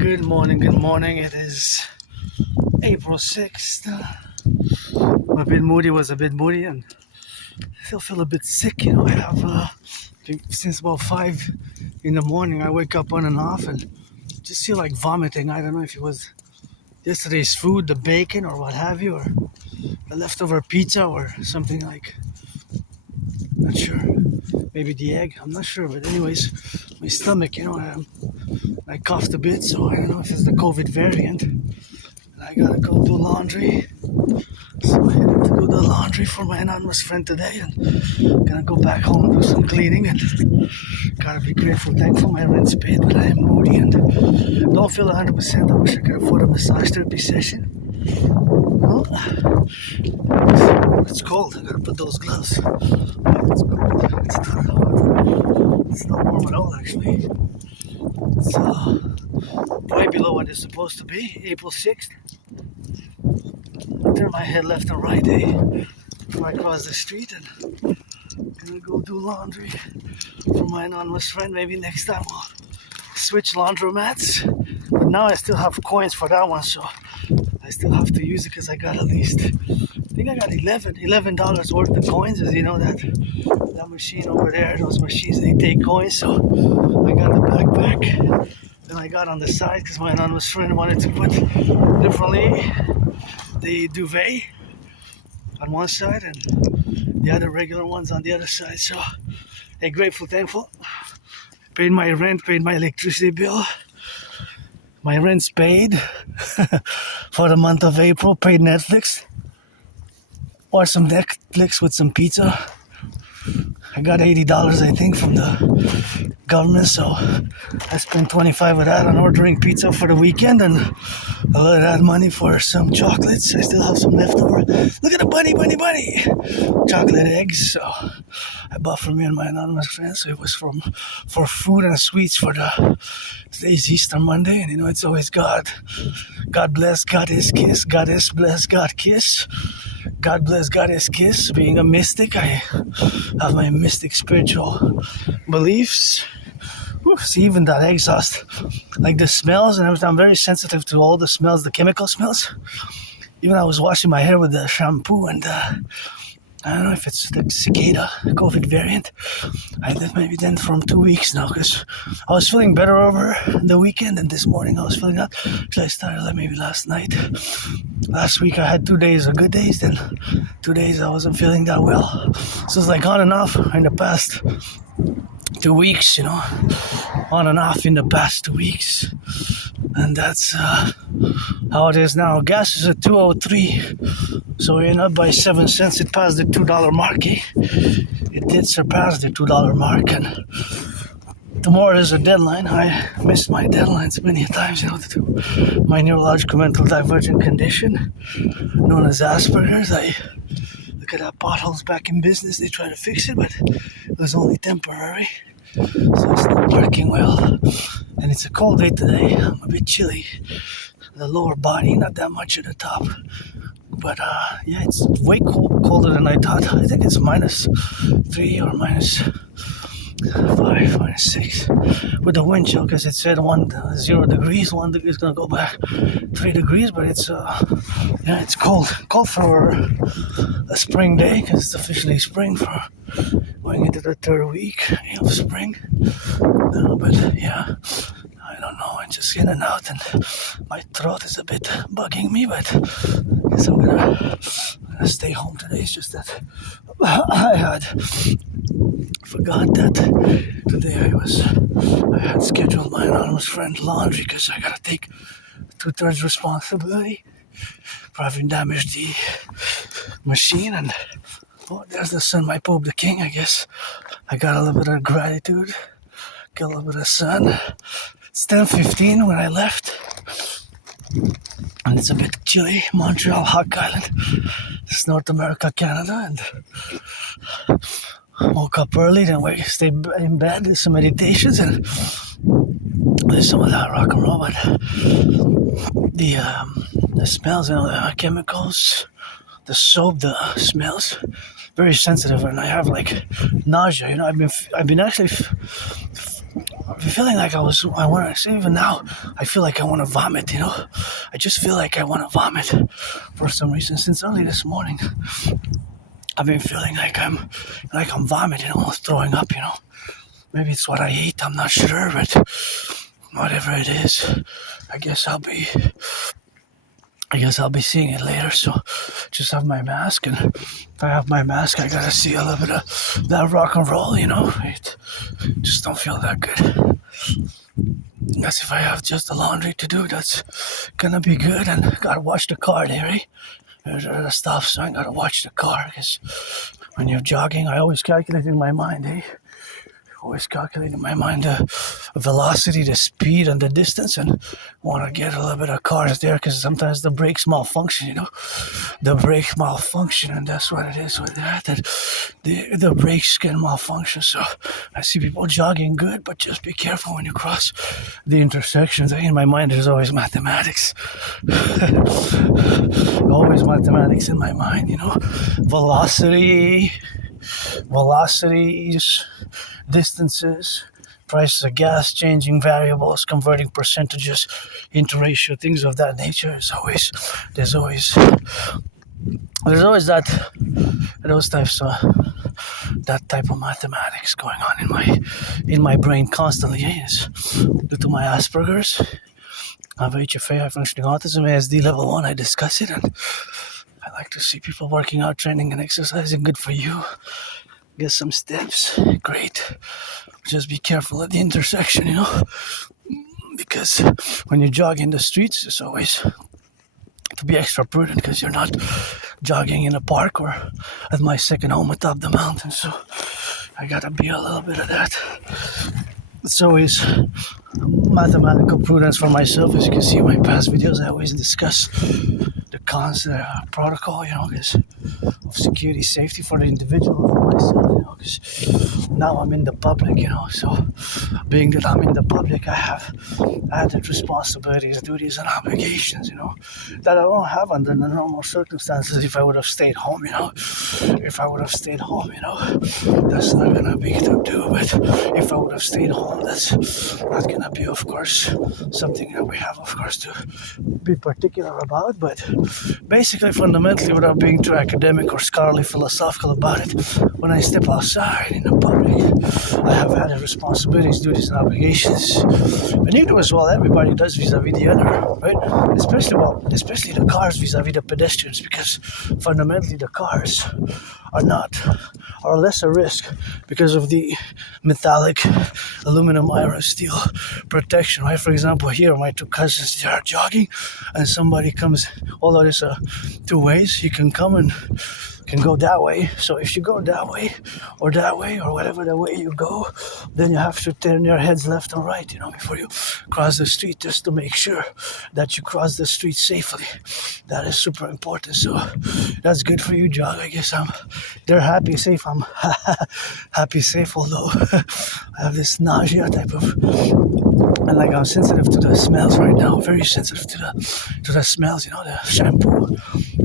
Good morning. It is April 6th. A bit moody, and I still feel a bit sick, I have, I think since about 5 in the morning, I wake up on and off and just feel like vomiting. I don't know if it was yesterday's food, the bacon, or what have you, or the leftover pizza, or something like, not sure, maybe the egg, I'm not sure, but anyways, my stomach, I coughed a bit, so I don't know if it's the COVID variant. And I gotta go do laundry. So I'm heading to do the laundry for my anonymous friend today, and gonna go back home and do some cleaning. And gotta be grateful, thankful my rent's paid, but I am moody and don't feel 100%. I wish I could afford a massage therapy session. Well, it's cold. I gotta put those gloves. It's cold. It's not hot. It's not warm at all, actually. It's way below what it's supposed to be. April 6th. I turn my head left and right before I cross the street, and I'm gonna go do laundry for my anonymous friend. Maybe next time we'll switch laundromats. But now I still have coins for that one, so I still have to use it because I got at least, I think I got $11 worth of coins. As you know, that machine over there, those machines, they take coins. So I got the backpack. Then I got on the side because my anonymous friend wanted to put differently the duvet on one side and the other regular ones on the other side. So, hey, grateful, thankful. Paid my rent, paid my electricity bill. My rent's paid for the month of April. Paid Netflix. Watched some Netflix with some pizza. I got $80, I think, from the government, so I spent $25 of that on ordering pizza for the weekend, and a lot of that money for some chocolates. I still have some left over. Look at the bunny! Chocolate eggs. So I bought for me and my anonymous friends. So it was for food and sweets for today's Easter Monday, and it's always God bless, Goddess kiss, Goddess bless, God kiss. God bless, Goddess kiss. Being a mystic, I have my mystic spiritual beliefs. See, even that exhaust, like the smells, and I'm very sensitive to all the smells, the chemical smells. Even I was washing my hair with the shampoo, and I don't know if it's the cicada COVID variant. I did maybe then from 2 weeks now, because I was feeling better over the weekend, and this morning I was feeling that. So I started like maybe last night. Last week I had 2 days of good days, then 2 days I wasn't feeling that well. So it's like on and off in the past 2 weeks, on and off in the past 2 weeks. And that's how it is now. Gas is at $2.03, so we're not by 7 cents. It passed the $2 mark. It did surpass the $2 mark, and tomorrow is a deadline. I missed my deadlines many times, to do my neurological mental divergent condition, known as Asperger's. I look at that potholes back in business. They try to fix it, but it was only temporary. So it's not working well. And it's a cold day today. I'm a bit chilly. The lower body, not that much at the top. But yeah, it's way colder than I thought. I think it's -3 or -5, -6 with the wind chill, because it said 0 degrees. 1 degree is gonna go back 3 degrees, but it's it's cold for a spring day, because it's officially spring for going into the third week of spring. But yeah, I don't know, I'm just in and out, and my throat is a bit bugging me, but I guess I'm gonna stay home today. It's just that I forgot that today I had scheduled my anonymous friend laundry, because I gotta take 2/3 responsibility for having damaged the machine. And there's the sun, my Pope the King. I guess I got a little bit of gratitude, got a little bit of sun. It's 10:15 when I left, and it's a bit chilly. Montreal, Hawk Island, it's North America, Canada, and woke up early, then stayed in bed, did some meditations, and there's some of that rock and roll. But the smells, the chemicals, the soap, the smells, very sensitive, and I have like nausea. I've been actually feeling like I want to, even now, I feel like I want to vomit, I just feel like I want to vomit for some reason. Since early this morning, I've been feeling like I'm vomiting, almost throwing up, Maybe it's what I eat, I'm not sure, but whatever it is, I guess I'll be seeing it later. So just have my mask, and if I have my mask, I gotta see a little bit of that rock and roll, It just don't feel that good. That's if I have just the laundry to do, that's gonna be good. And gotta watch the car there, eh? There's a stop sign, gotta watch the car, because when you're jogging, I always calculate in my mind, eh? Always calculate in my mind the velocity, the speed, and the distance, and want to get a little bit of cars there, because sometimes the brakes malfunction, The brakes malfunction, and that's what it is with that. The brakes can malfunction. So I see people jogging good, but just be careful when you cross the intersections. In my mind, there's always mathematics. Always mathematics in my mind, velocities, distances, prices of gas, changing variables, converting percentages into ratio, things of that nature. There's always that type of mathematics going on in my brain constantly. Yes, due to my Asperger's, I have fait, high functioning autism, ASD level 1. I discuss it, and I like to see people working out, training, and exercising. Good for you. Get some steps. Great. Just be careful at the intersection, because when you jog in the streets, it's always to be extra prudent, because you're not jogging in a park or at my second home atop the mountain. So I gotta be a little bit of that. It's always mathematical prudence for myself. As you can see in my past videos, I always discuss the protocol, because of security, safety for the individual, for myself, because now I'm in the public, so being that I'm in the public, I have added responsibilities, duties, and obligations, that I don't have under the normal circumstances if I would have stayed home, If I would have stayed home, that's not gonna be to do, but if I would have stayed home, that's not gonna be, of course, something that we have, of course, to be particular about. But basically, fundamentally, without being too academic or scholarly philosophical about it, when I step outside in the public, I have added responsibilities, duties, and obligations. And you do as well. Everybody does vis-a-vis the other, right? Especially the cars vis-a-vis the pedestrians, because fundamentally the cars are less a risk because of the metallic aluminum iron steel protection, right? For example, here my two cousins, they are jogging, and somebody comes, although there's two ways, you can come and can go that way. So if you go that way or whatever the way you go, then you have to turn your heads left and right, before you cross the street, just to make sure that you cross the street safely. That is super important. So that's good for you, jog. I guess they're happy, safe. I'm happy, safe, although I have this nausea type of, and like I'm sensitive to the smells right now, very sensitive to the smells, the shampoo.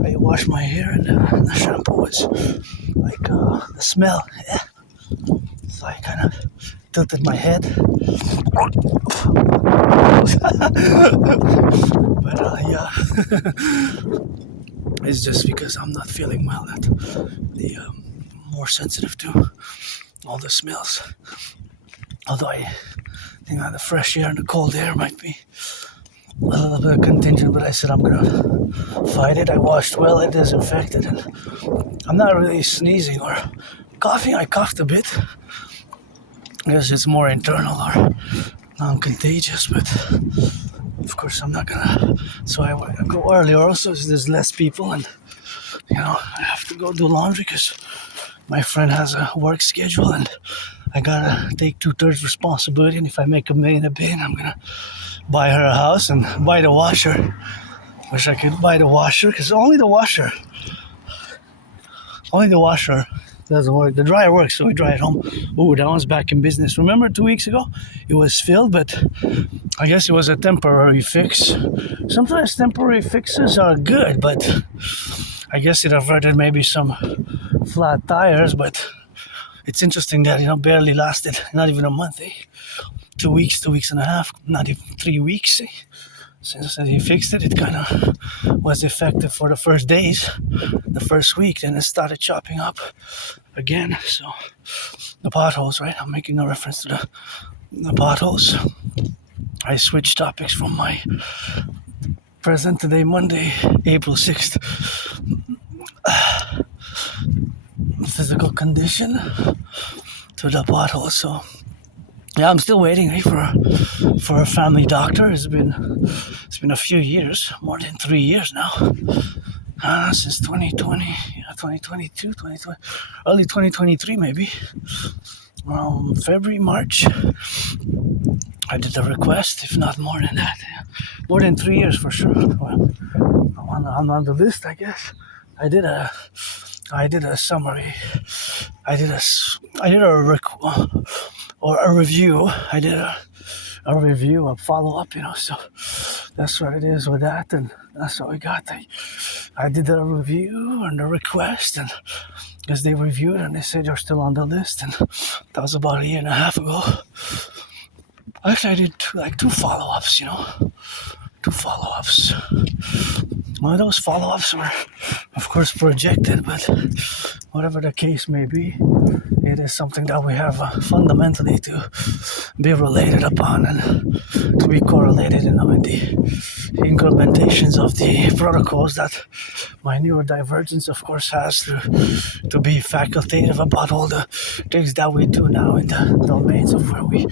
I wash my hair, and the shampoo is like the smell. Yeah. So I kind of tilted my head. But yeah, it's just because I'm not feeling well that the more sensitive to all the smells. Although I think that the fresh air and the cold air might be a little bit of contingent, but I said I'm gonna fight it. I washed well, I disinfected, and I'm not really sneezing or coughing. I coughed a bit. I guess it's more internal or non-contagious, but of course I'm not gonna. So I want to go earlier also, so there's less people, and I have to go do laundry because my friend has a work schedule, and I gotta take 2/3 responsibility. And if I make $1 million a bin, I'm gonna buy her a house and buy the washer. Wish I could buy the washer, because only the washer doesn't work. The dryer works, so we dry at home. Ooh, that one's back in business. Remember 2 weeks ago? It was filled, but I guess it was a temporary fix. Sometimes temporary fixes are good, but I guess it averted maybe some flat tires, but it's interesting that, barely lasted, not even a month, eh? 2 weeks and a half, not even 3 weeks. Since he fixed it, it kind of was effective for the first days, the first week, then it started chopping up again. So the potholes, right? I'm making a reference to the potholes. I switched topics from my present today, Monday, April 6th, physical condition to the potholes. So yeah, I'm still waiting for a family doctor. It's been a few years, more than 3 years now, since 2020, 2022, 2020, early 2023 maybe. February, March, I did the request, if not more than that. Yeah. More than 3 years for sure. Well, I'm on the list, I guess. I did a summary. I did a review. I did a review, a follow-up, so that's what it is with that, and that's what we got. I did a review and a request, and because they reviewed and they said you're still on the list, and that was about a year and a half ago. Actually, I did two follow-ups, two follow-ups. One of those follow-ups were, of course, projected, but whatever the case may be, it is something that we have fundamentally to be related upon and to be correlated in the implementations of the protocols that my neurodivergence, of course, has to be facultative about all the things that we do now in the domains of where we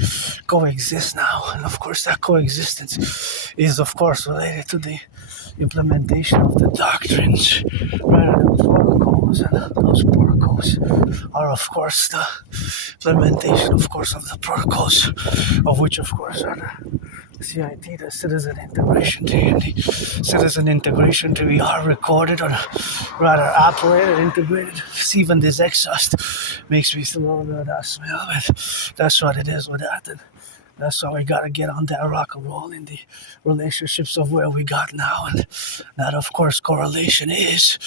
coexist now. And of course, that coexistence is, of course, related to the implementation of the doctrines rather than protocols, and those protocols are, of course, the implementation, of course, of the protocols, of which, of course, are the CIT, the Citizen Integration Tree, and the Citizen Integration Tree are recorded, or rather operated, integrated. Even this exhaust makes me still a little bit of that smell, but that's what it is with that. And that's why we gotta get on that rock and roll in the relationships of where we got now. And that, of course, correlation is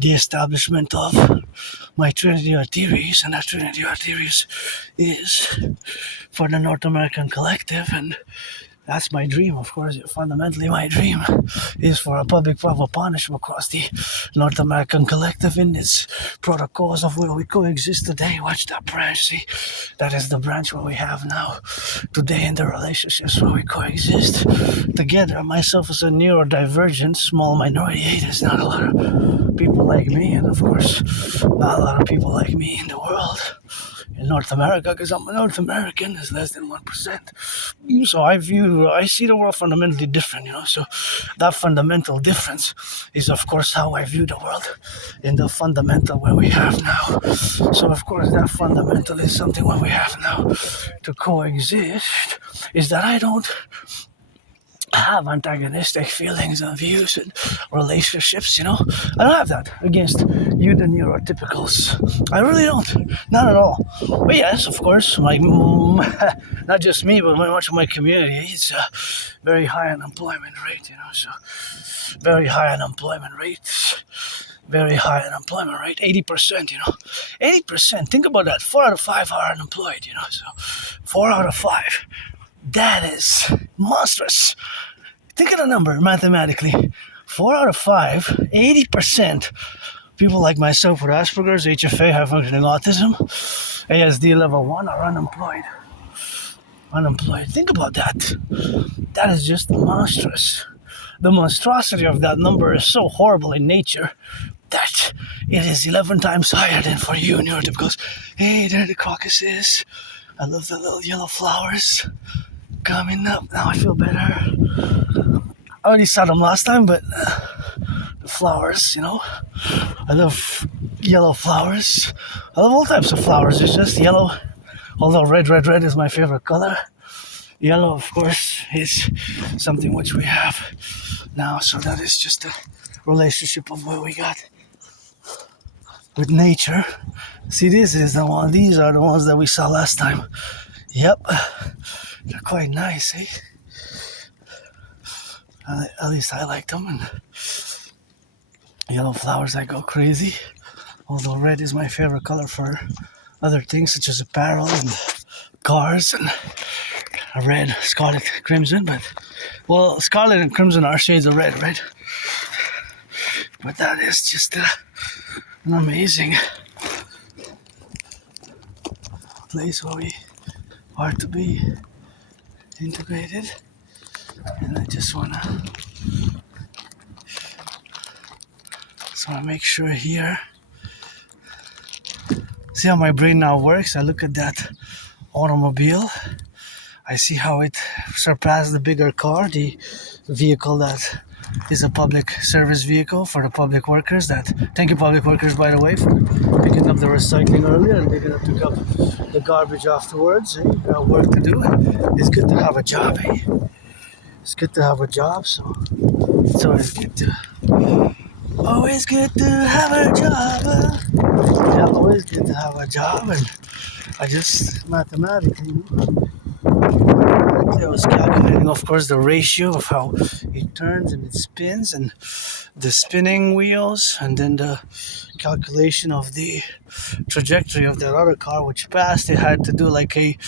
the establishment of my Trinity or theories. And that Trinity or theories is for the North American Collective. And that's my dream, of course. Fundamentally, my dream is for a public private partnership across the North American Collective in its protocols of where we coexist today. Watch that branch, see? That is the branch where we have now today in the relationships where we coexist together. Myself as a neurodivergent, small minority, there's not a lot of people like me, and of course, not a lot of people like me in the world. In North America, because I'm a North American, is less than 1%. So I see the world fundamentally different, So that fundamental difference is, of course, how I view the world in the fundamental where we have now. So, of course, that fundamental is something where we have now to coexist, is that I don't have antagonistic feelings and views and relationships, I don't have that against you, the neurotypicals. I really don't. Not at all. But yes, of course, not just me, but much of my community, it's a very high unemployment rate, So very high unemployment rate. Very high unemployment rate, 80%, 80%, think about that. 4 out of 5 are unemployed, So 4 out of 5. That is monstrous. Think of the number mathematically. 4 out of 5, 80%, people like myself with Asperger's, HFA, high functioning autism, ASD level 1 are unemployed. Think about that. That is just monstrous. The monstrosity of that number is so horrible in nature that it is 11 times higher than for you neurotypicals. Hey, there are the crocuses. I love the little yellow flowers coming up. Now I feel better. I already saw them last time, but the flowers, I love yellow flowers. I love all types of flowers. It's just yellow, although red is my favorite color. Yellow, of course, is something which we have now. So that is just a relationship of what we got with nature. See, these are the ones that we saw last time. Yep. They're quite nice, eh? At least I like them. And yellow flowers, I go crazy. Although red is my favorite color for other things such as apparel and cars and a red, scarlet, crimson, but well, scarlet and crimson are shades of red, right? But that is just an amazing place where we are to be integrated. And I just wanna make sure here. See how my brain now works? I look at that automobile. I see how it surpassed the bigger car, the vehicle that is a public service vehicle for the public workers. Thank you, public workers, by the way, for picking up the recycling earlier, and they're gonna pick up the garbage afterwards. You got work to do. It's good to have a job, It's good to have a job, so it's always good to have a job. Yeah, always good to have a job, and I just mathematically I was calculating, of course, the ratio of how it turns and it spins, and the spinning wheels, and then the calculation of the trajectory of that other car which passed. It had to do like it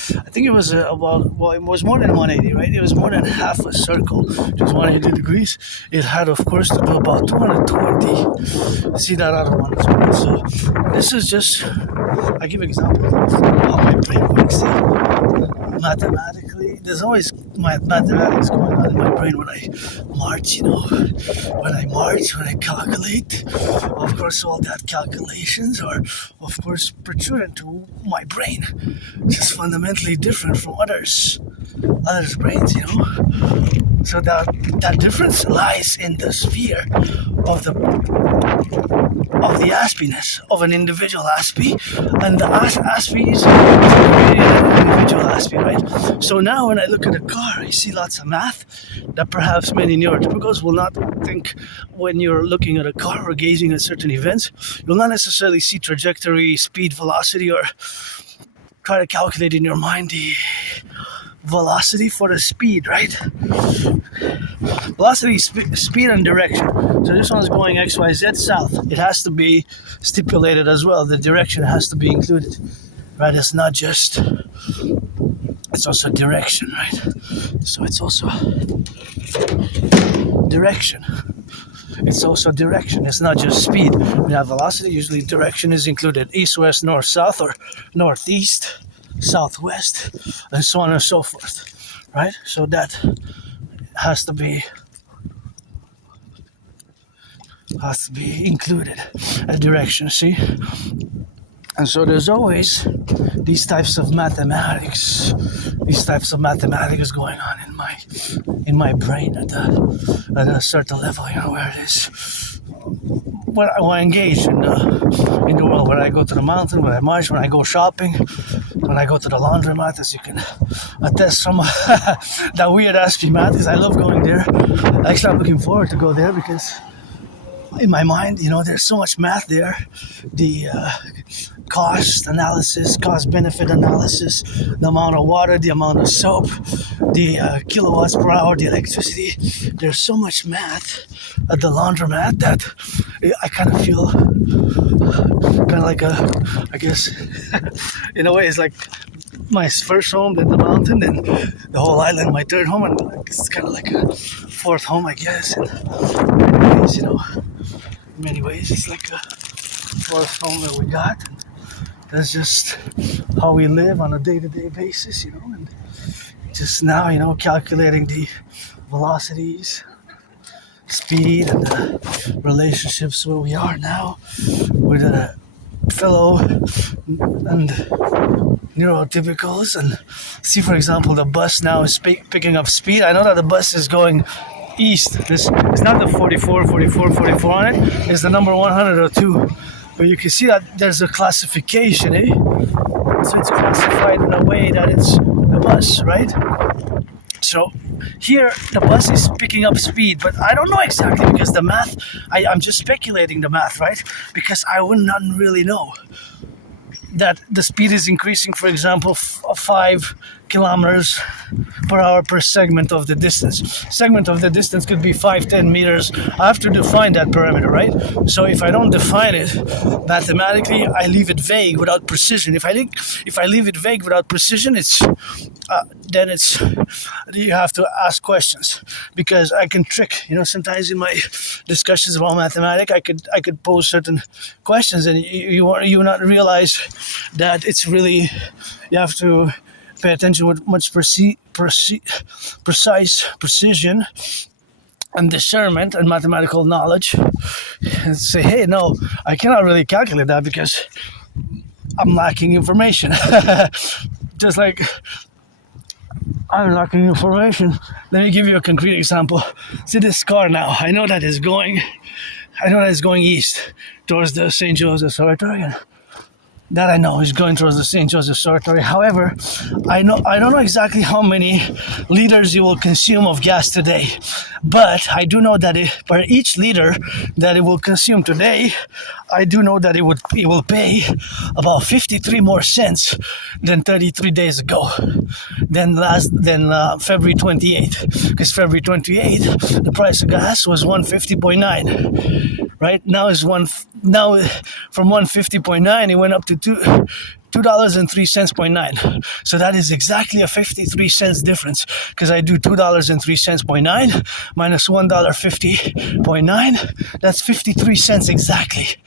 was it was more than 180, right? It was more than half a circle, which is 180 degrees. It had, of course, to do about 220. See that other one as well. So this is just, I give examples of how my brain works. Mathematically, there's always mathematics going on in my brain when I march, when I calculate. Of course, all that calculations are, of course, protruding to my brain, just fundamentally different from others' brains, So that difference lies in the sphere of the aspiness of an individual aspie, and the aspie is an individual aspie, right? So now when I look at a car, I see lots of math that perhaps many neurotypicals will not think. When you're looking at a car or gazing at certain events, you'll not necessarily see trajectory, speed, velocity, or try to calculate in your mind the velocity for the speed, right? Velocity, speed, and direction. So this one's going XYZ south. It has to be stipulated as well. The direction has to be included, right? It's not just, it's also direction, right? So it's also direction. It's also direction. It's not just speed. We have velocity. Usually direction is included. East, west, north, south, or northeast, southwest, and so on and so forth, right? So that has to be included, a direction, see? And so there's always these types of mathematics going on in my brain at a certain level, where it is. When I engage in the world, when I go to the mountain, when I march, when I go shopping, when I go to the laundromat, as you can attest from that weird Aspiesque mat, because I love going there. Actually, I'm looking forward to go there because in my mind, there's so much math there. The cost analysis, cost-benefit analysis, the amount of water, the amount of soap, the kilowatts per hour, the electricity. There's so much math at the laundromat that I kind of feel like I guess, in a way, it's like my first home, then the mountain, then the whole island, my third home, and it's kind of like a fourth home, I guess. And in many ways, it's like a fourth home that we got. And that's just how we live on a day-to-day basis, and just now, calculating the velocities, speed, and the relationships where we are now with a fellow and neurotypicals. And see, for example, the bus now is picking up speed. I know that the bus is going east. It's not the 44 on it. It's the number 102. But you can see that there's a classification, So it's classified in a way that it's the bus, right? So here the bus is picking up speed, but I don't know exactly because the math, I'm just speculating the math, right? Because I would not really know that the speed is increasing, for example, 5 kilometers per hour per segment of the distance. Segment of the distance could be 5-10 meters. I have to define that parameter, right? So if I don't define it mathematically, I leave it vague without precision. If I leave it vague without precision, then you have to ask questions, because I can trick. Sometimes in my discussions about mathematics, I could pose certain questions, and you not realize that it's really, you have to pay attention with much precise precision and discernment and mathematical knowledge, and say, hey, no, I cannot really calculate that because I'm lacking information. Just like I'm lacking information. Let me give you a concrete example. See this car now. I know that it's going east towards the St. Joseph's Oratory. That I know is going towards the St. Joseph's Oratory. However, I don't know exactly how many liters you will consume of gas today, but I do know that per each liter that it will consume today, I do know that it will pay about 53 more cents than 33 days ago, than February 28th, because February 28th the price of gas was 150.9. Right now from 150.9 it went up to $2.03.9. So that is exactly a 53 cents difference, because I do $2.03.9 minus $1.50.9. That's 53 cents exactly.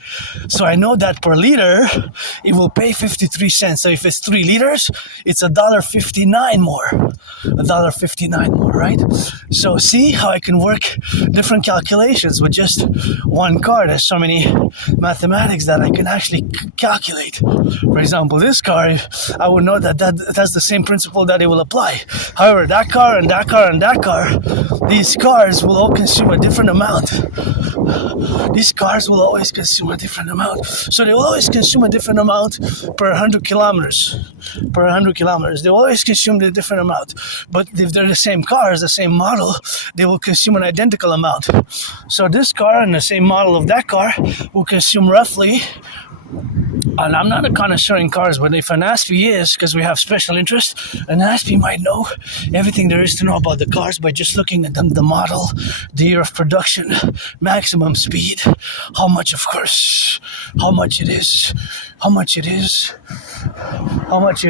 So I know that per liter it will pay 53 cents. So if it's 3 liters, it's $1.59 more. $1.59 more, right? So see how I can work different calculations with just one car. There's so many mathematics that I can actually calculate. For example, this car, I would know that's the same principle that it will apply. However, that car and that car and that car, these cars will all consume a different amount. These cars will always consume a different amount. So they will always consume a different amount per 100 kilometers. Per 100 kilometers. They will always consume a different amount. But if they're the same cars, the same model, they will consume an identical amount. So this car and the same model of that car will consume roughly, and I'm not a connoisseur in cars, but if an Aspiesque is, because we have special interest, an Aspiesque might know everything there is to know about the cars by just looking at them, the model, the year of production, maximum speed, how much it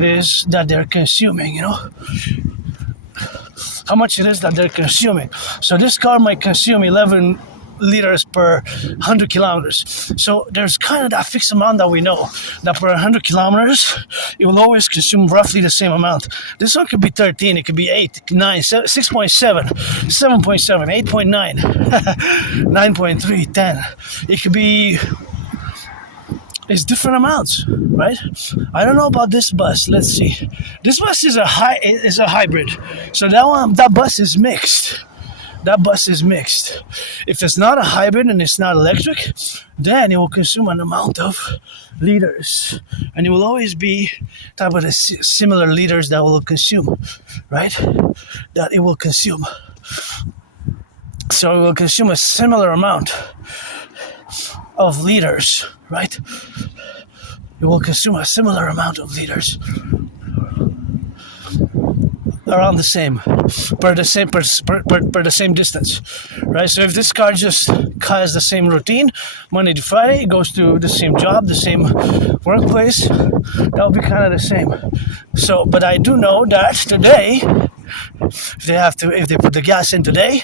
is that they're consuming, how much it is that they're consuming. So this car might consume 11 liters per 100 kilometers. So there's kind of that fixed amount that we know that per 100 kilometers it will always consume roughly the same amount. This one could be 13, it could be 8, 9, 6.7, 7.7, 8.9, 9.3, 10. It could be, it's different amounts, right? I don't know about this bus. Let's see. This bus is a hybrid. So that bus is mixed. If it's not a hybrid and it's not electric, then it will consume an amount of liters, and it will always be type of the similar liters that will consume, right? That it will consume. So it will consume a similar amount of liters, right? It will consume a similar amount of liters. Around the same, per the same distance, right? So if this car just has the same routine, Monday to Friday, it goes to the same job, the same workplace, that'll be kind of the same. So, but I do know that today, if they put the gas in today,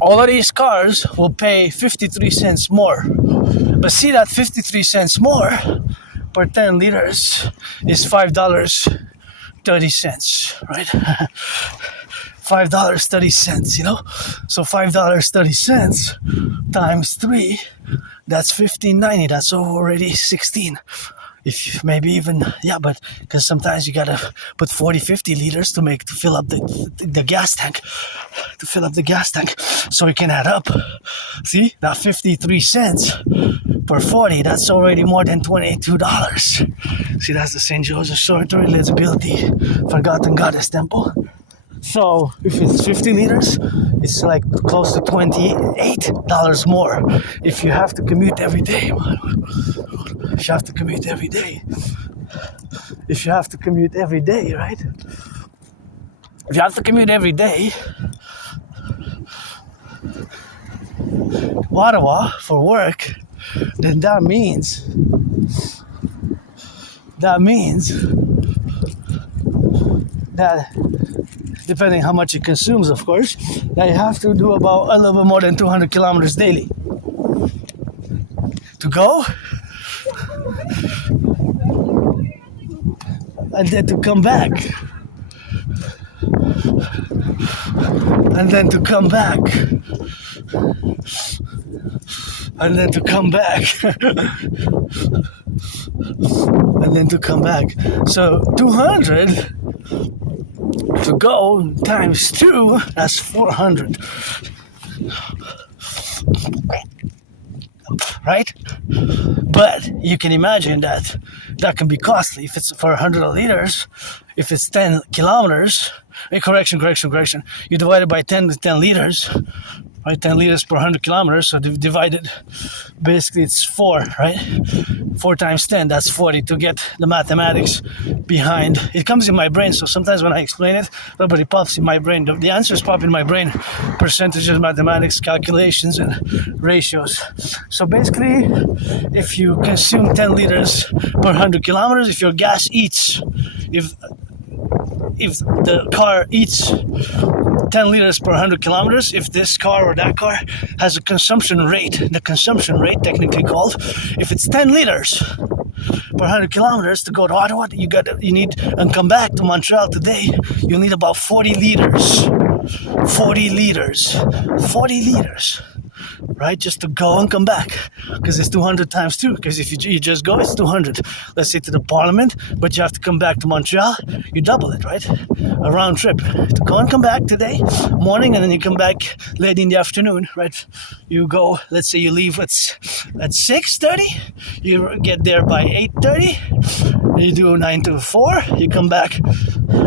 all of these cars will pay 53 cents more. But see, that 53 cents more per 10 liters is $5.30, right? $5.30, So $5.30 times 3, that's $15.90. That's already 16. If maybe even, but because sometimes you gotta put 40-50 liters to fill up the gas tank, so it can add up. See, that 53 cents per 40, that's already more than $22. See, that's the St. Joseph's Oratory. Let's build the Forgotten Goddess Temple. So if it's 50 liters, it's like close to $28 more if you have to commute every day. if you have to commute every day, right? If you have to commute every day, Ottawa for work, then that means that depending how much it consumes, of course, that you have to do about a little bit more than 200 kilometers daily to go and then to come back and then to come back and then to come back and then to come back. So 200 to go times 2, that's 400, right? But you can imagine that can be costly if it's for 100 liters. If it's 10 kilometers, correction, you divide it by 10 liters, right? 10 liters per 100 kilometers, so divided, basically it's 4, right? 4 times 10, that's 40, to get the mathematics behind. It comes in my brain, so sometimes when I explain it, nobody pops in my brain. The answers pop in my brain, percentages, mathematics, calculations, and ratios. So basically, if you consume 10 liters per 100 kilometers, if your gas eats, if the car eats 10 liters per 100 kilometers, if this car or that car has a consumption rate, the consumption rate technically called, if it's 10 liters per 100 kilometers to go to Ottawa, you need, and come back to Montreal today, you'll need about 40 liters, right? Just to go and come back, because it's 200 times 2, because if you just go, it's 200, let's say, to the Parliament, but you have to come back to Montreal, you double it, right? A round trip to go and come back today morning, and then you come back late in the afternoon, right? You go, let's say you leave at 6:30, you get there by 8:30, you do 9 to 4, you come back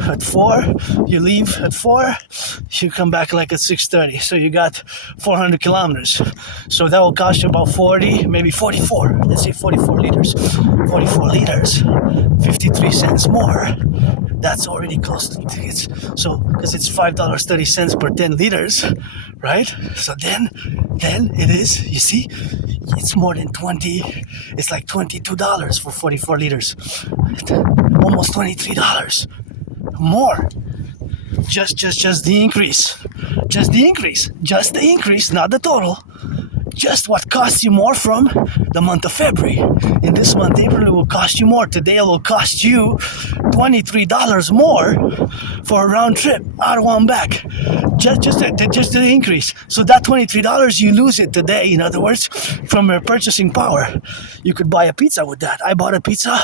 at 4, you leave at 4, you come back like at 6:30, so you got 400 kilometers. So that will cost you about 40, maybe 44, let's say 44 liters, 53 cents more. That's already close to tickets. So, because it's $5.30 per 10 liters, right? So then it is, you see, it's more than 20, it's like $22 for 44 liters. Almost $23 more. Just the increase. Just the increase, not the total. Just what costs you more from the month of February. In this month, April, it will cost you more. Today, it will cost you $23 more for a round trip, Ottawa and back. Just the increase. So that $23, you lose it today. In other words, from your purchasing power. You could buy a pizza with that. I bought a pizza.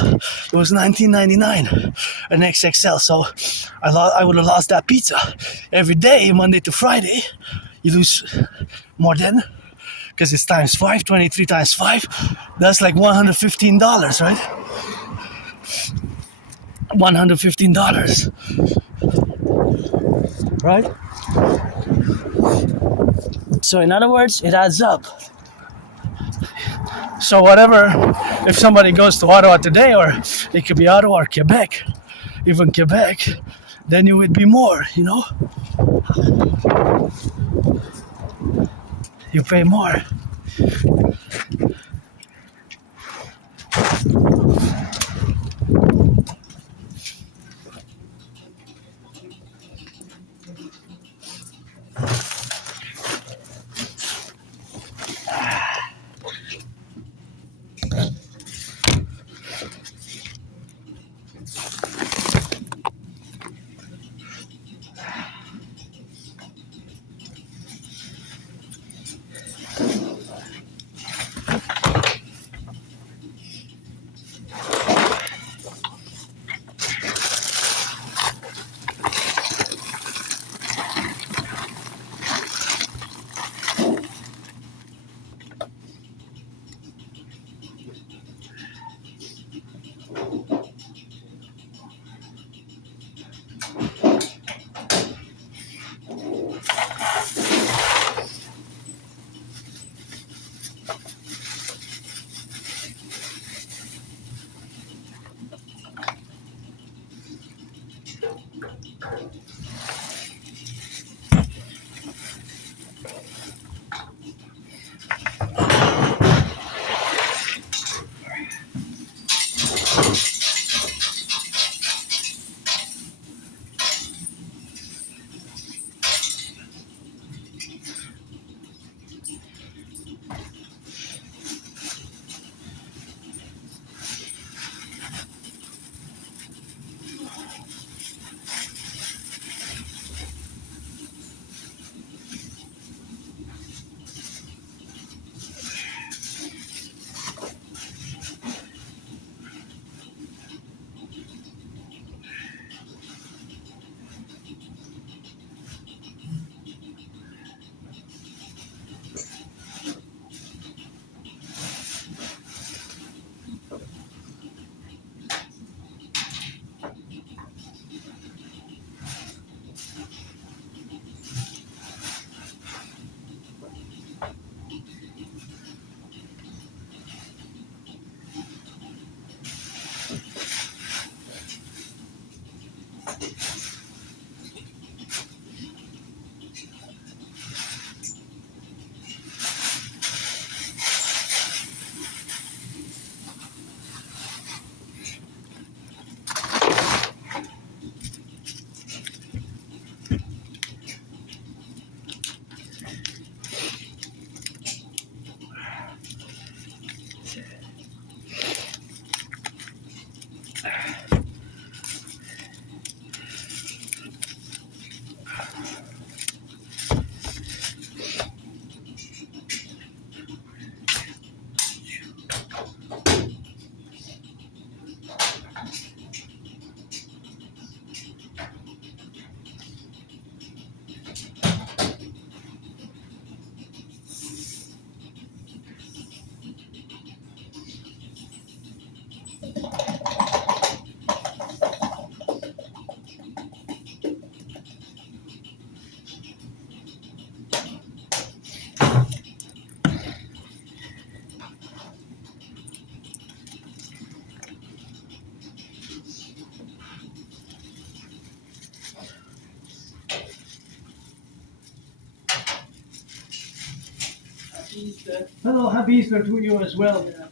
It was $19.99, an XXL. So I would have lost that pizza. Every day, Monday to Friday, you lose more than, because it's times 5, 23 times 5, that's like $115, right? $115, right? So in other words, it adds up. So whatever, if somebody goes to Ottawa today, or it could be Ottawa or Quebec, even Quebec, then it would be more, you know? You pay more. Hello, happy Easter to you as well. Yeah.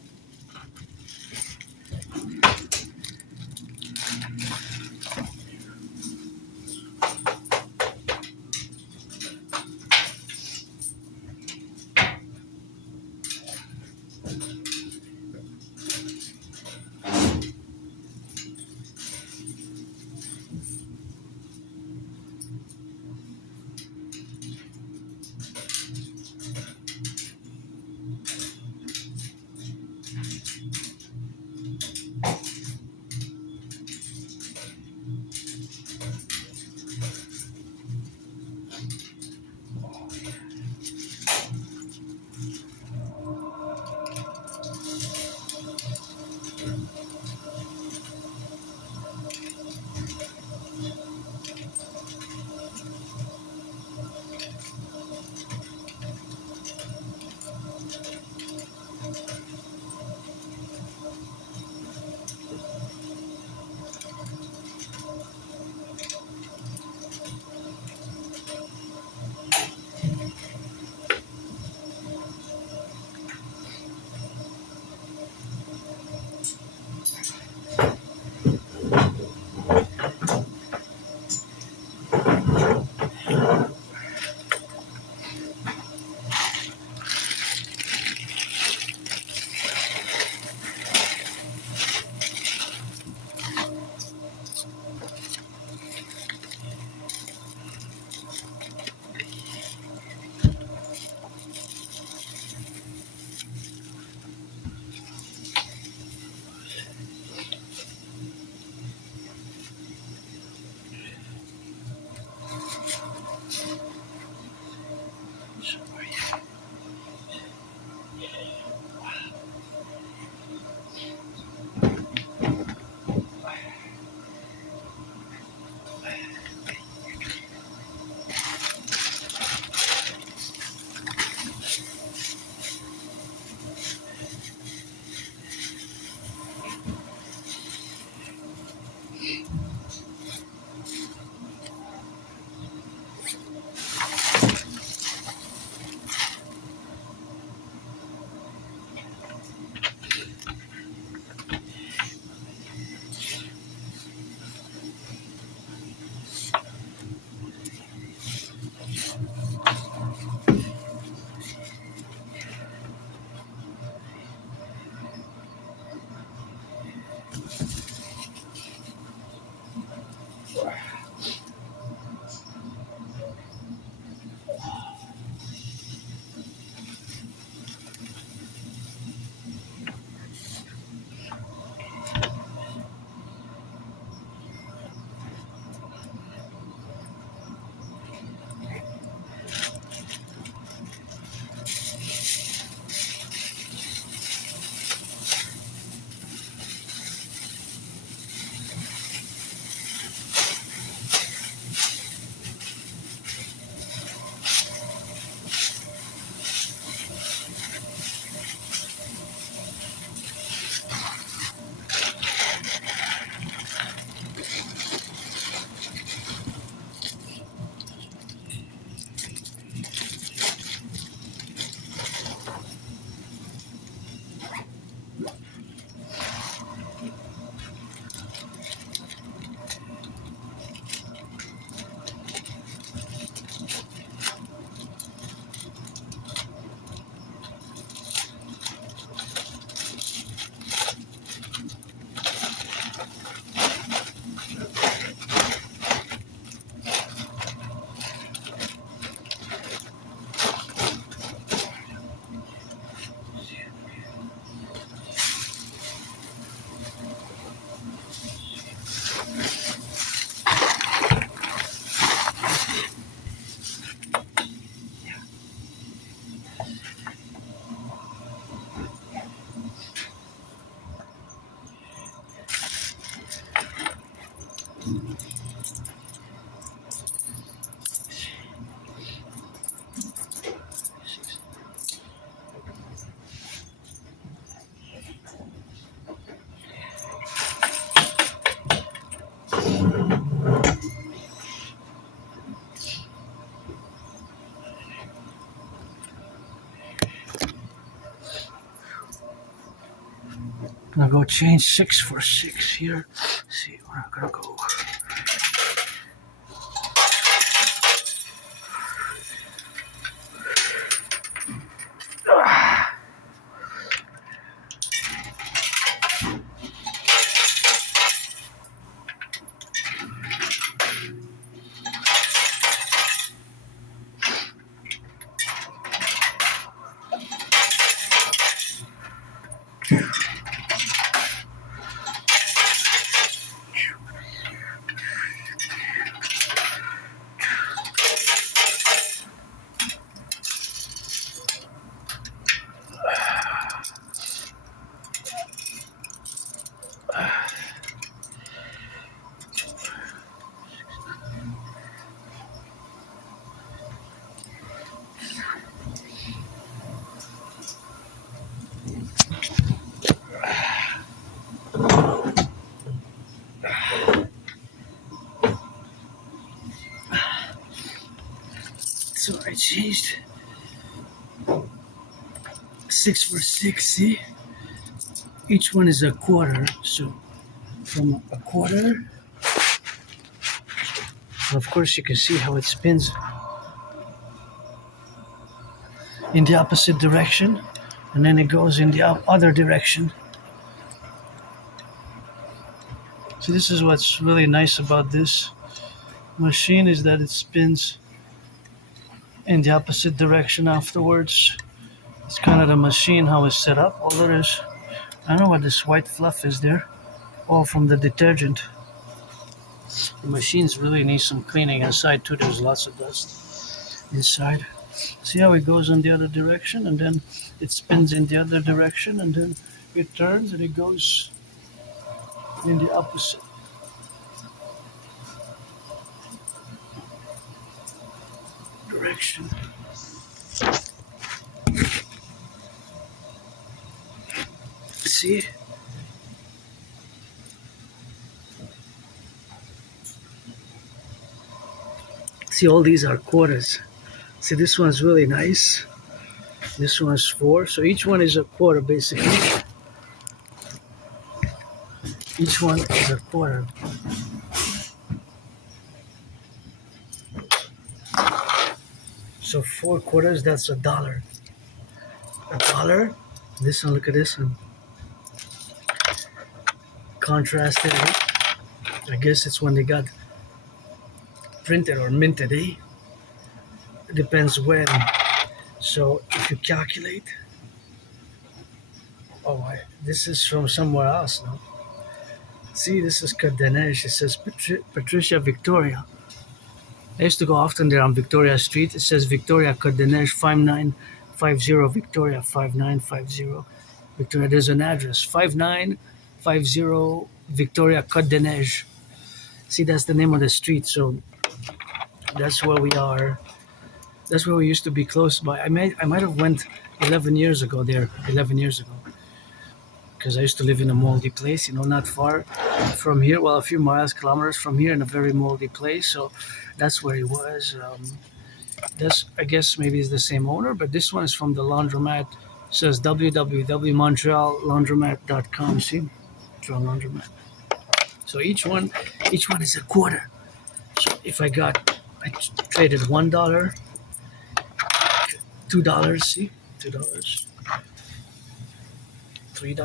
I'm gonna go change 6 for 6 here. Let's see, where I'm gonna go. So I changed 6 for 6, see? Each one is a quarter, so from a quarter, and of course you can see how it spins in the opposite direction, and then it goes in the other direction. So this is what's really nice about this machine, is that it spins in the opposite direction afterwards. It's kind of the machine how it's set up. Although there's, I don't know what this white fluff is there. All from the detergent. The machines really need some cleaning inside too. There's lots of dust inside. See how it goes in the other direction, and then it spins in the other direction, and then it turns and it goes in the opposite. Direction. See? See, all these are quarters. See, this one's really nice. This one's 4. So each one is a quarter, basically. Each one is a quarter. So 4 quarters, that's $1. $1. This one, look at this one. Contrasted. I guess it's when they got printed or minted, eh? It depends when. So if you calculate, this is from somewhere else, no? See, this is Côte des Neiges. It says Patricia Victoria. I used to go often there on Victoria Street. It says Victoria Côte des Neiges 5950 Victoria 5950 Victoria. There's an address 5950 Victoria Côte des Neiges. See, that's the name of the street. So that's where we are. That's where we used to be close by. I might have went 11 years ago there. 11 years ago. Because I used to live in a moldy place, not far from here. Well, a few kilometers from here, in a very moldy place. So that's where he was. This, I guess, maybe is the same owner, but this one is from the laundromat. It says www.montreallaundromat.com. See, Montreal Laundromat. So each one is a quarter. So if I traded $1, $2. See, $2. $3, $4,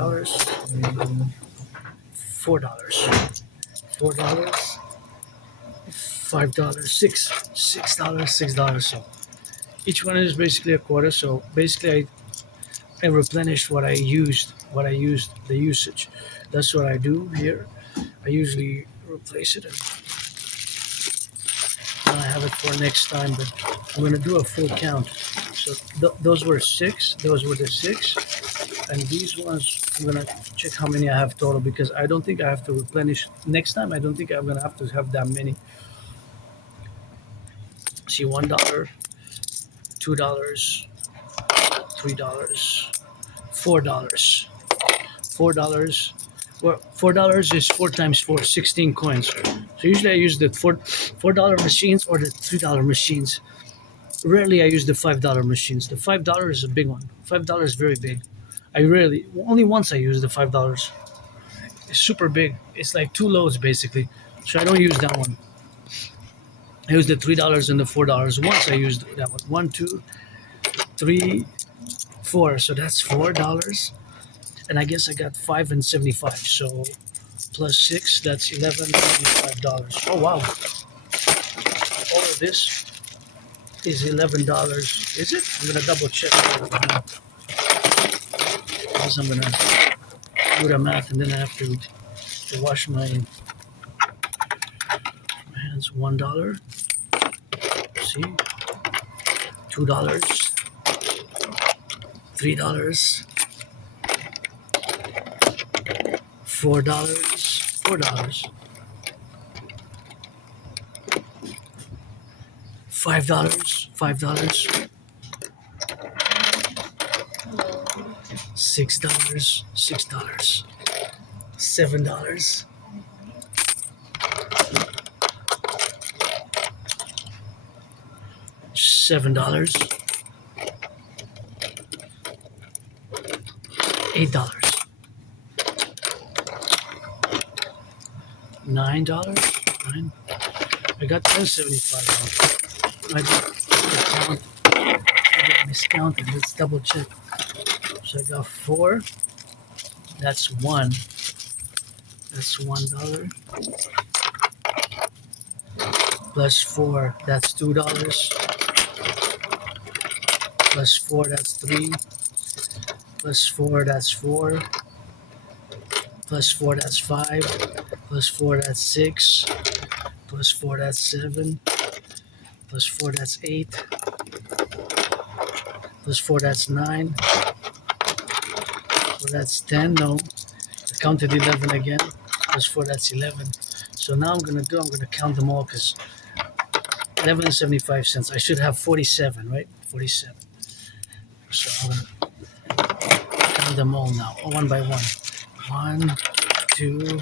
$5, $6. So each one is basically a quarter. So basically, I replenished what I used, the usage. That's what I do here. I usually replace it, and I have it for next time. But I'm gonna do a full count. So those were 6. Those were the 6. And these ones, I'm gonna check how many I have total, because I don't think I have to replenish next time. I don't think I'm gonna have to have that many. See, $1, $2, $3, $4. $4. Well, $4 is 4 times 4, 16 coins. So usually I use the $4 machines or the $3 machines. Rarely I use the $5 machines. The $5 is a big one. $5 is very big. I rarely, only once I use the $5. It's super big. It's like two loads basically. So I don't use that one. I use the $3 and the $4. Once I used that one. One, two, three, four. So that's $4. And I guess I got 5 and 75. So plus six, that's $11.75. Oh wow. All of this is $11. Is it? I'm gonna double check because I'm gonna do the math and then I have to wash my hands. $1. See? $2. $3. $4. $4. $5. $5. $6. $6. $7. $7. $8. $9. Nine. I got 10.75. I got miscounted. Let's double check. So I got 4. That's 1. That's $1. Plus 4. That's $2. Plus 4. That's 3. Plus 4. That's 4. Plus 4. That's 5. Plus 4. That's 6. Plus 4. That's 7. Plus 4. That's 8. Plus 4. That's 9. So that's 10. No. I counted 11 again. Plus 4. That's 11. So now I'm gonna count them all because 11.75. I should have 47, right? 47. So I'm gonna count them all now, one by one. 1, 2,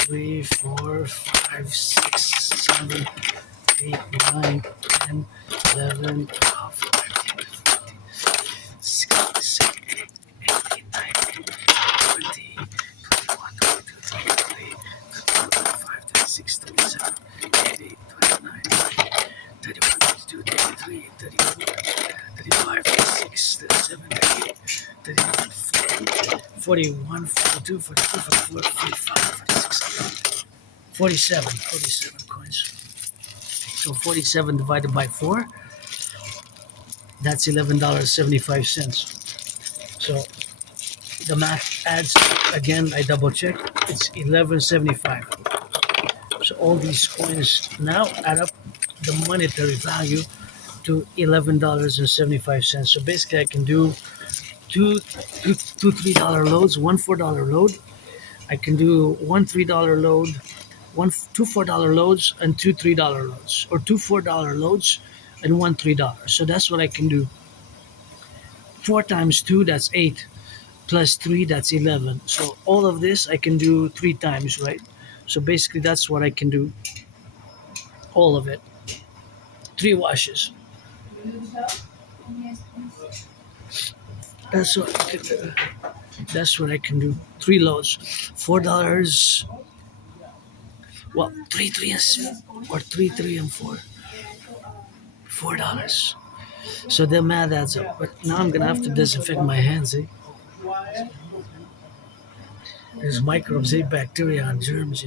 3, 4, 5, 6, 7, 8, 9, 10, 11, 12, 13, 14, 16, 17, 18, 19, 20, 21, 22, 23, 24, 25, 26, 27, 28, 29, 31, 32, 33, 34, 35, 36, 37, 38, 39, 40, 41, 42, 43, 44, 45, 46, 47 coins. So 47 divided by 4, that's $11.75. So the math adds, again, I double check, it's $11.75. So all these coins now add up the monetary value to $11.75. So basically I can do two $3 loads, one $4 load. I can do one $3 load, two $4 loads, and two $3 loads, or two $4 loads and one $3. So that's what I can do. 4 times 2, that's 8, plus 3, that's 11. So all of this I can do 3 times, right? So basically that's what I can do. All of it. 3 washes. That's what I can do. That's what I can do. 3 loads. $4. Well, 3, 3, or 3, 3, and 4. $4. So the math adds up. But now I'm gonna have to disinfect my hands. There's microbes, bacteria, and germs.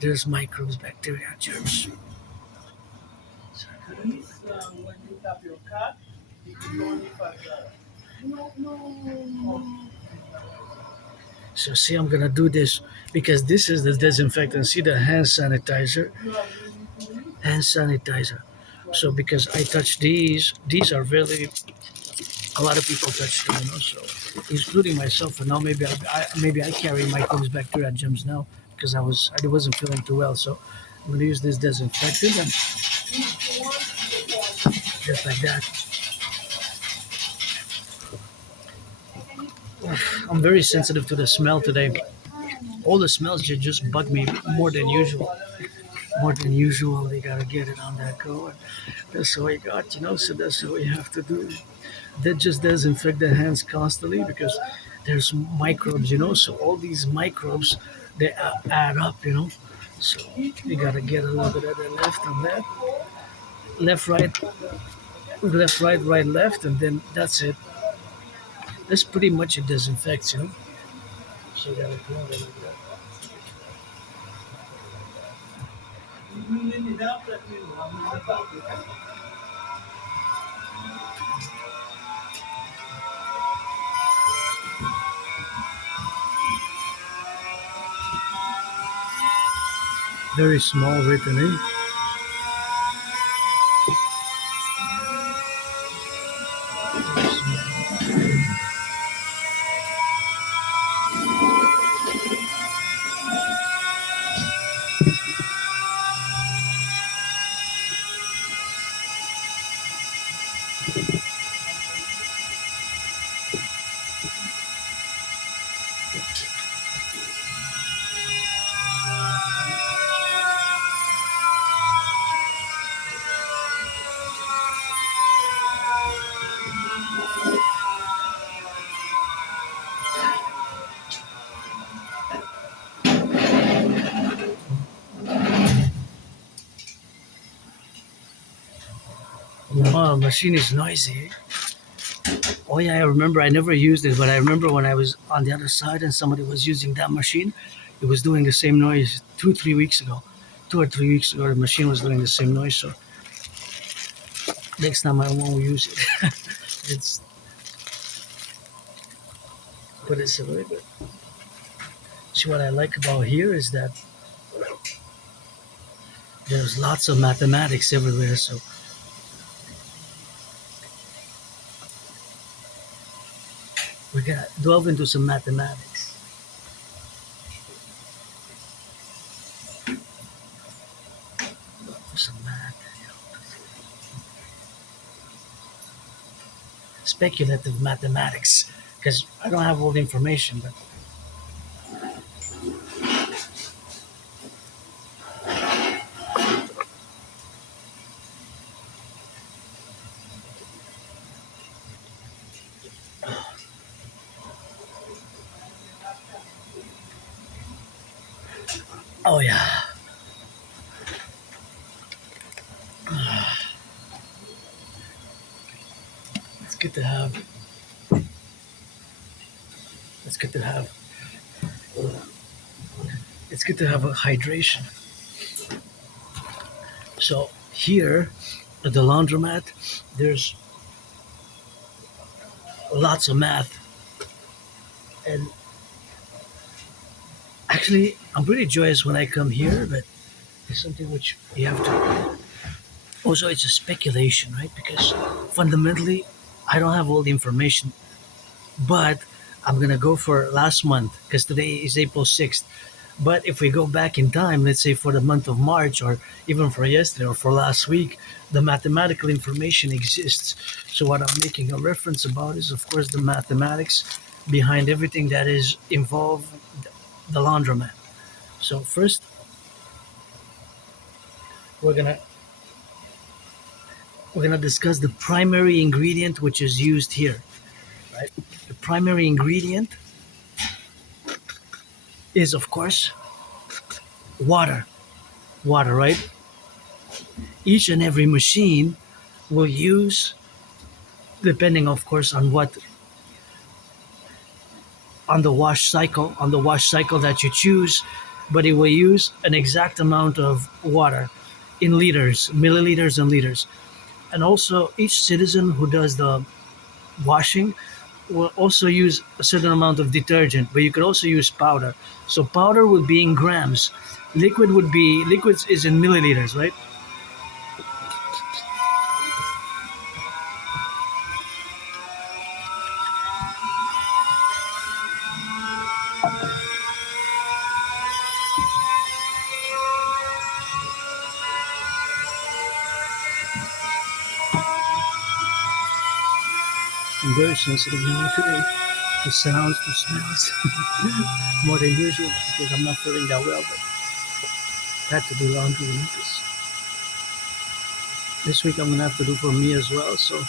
There's microbes, bacteria, and germs. So see, I'm gonna do this because this is the disinfectant. See the hand sanitizer. So because I touch these are really, a lot of people touch them, so including myself. And now maybe I carry microbes, bacteria, germs now because I wasn't feeling too well. So I'm gonna use this disinfectant and just like that. I'm very sensitive to the smell today. All the smells just bug me more than usual. They gotta get it on that go. And that's all I got, so that's what we have to do. That just disinfect the hands constantly because there's microbes, so all these microbes, they add up, so you gotta get a little bit of the left and left, right, left, and then that's it. That's pretty much it disinfects, so you gotta clean it a little bit. Very small written in. Oh, machine is noisy. Oh yeah, I remember. I never used it, but I remember when I was on the other side and somebody was using that machine. It was doing the same noise 2 or 3 weeks ago. 2 or 3 weeks ago, the machine was doing the same noise. So next time I won't use it. it's but it's a very good. See, what I like about here is that there's lots of mathematics everywhere. So we gotta delve into some mathematics. Some math. Speculative mathematics, because I don't have all the information, but oh yeah. It's good to have. It's good to have. It's good to have a hydration. So here at the laundromat, there's lots of math, and actually, I'm pretty joyous when I come here. But it's something which you have to. Also, it's a speculation, right? Because fundamentally, I don't have all the information, but I'm gonna go for last month because today is April 6th. But if we go back in time, let's say for the month of March or even for yesterday or for last week, the mathematical information exists. So what I'm making a reference about is, of course, the mathematics behind everything that is involved the laundromat. So first, we're gonna we're gonna discuss the primary ingredient which is used here. Right? The primary ingredient is, of course, water. Water, right? Each and every machine will use, depending, of course, on what on the wash cycle that you choose, but it will use an exact amount of water in liters, milliliters, and liters. And also, each citizen who does the washing will also use a certain amount of detergent, but you could also use powder. So powder would be in grams. Liquids is in milliliters, right? I'm very sensitive now today to sounds, to smells, more than usual because I'm not feeling that well. But I had to do laundry this week. I'm gonna have to do for me as well. So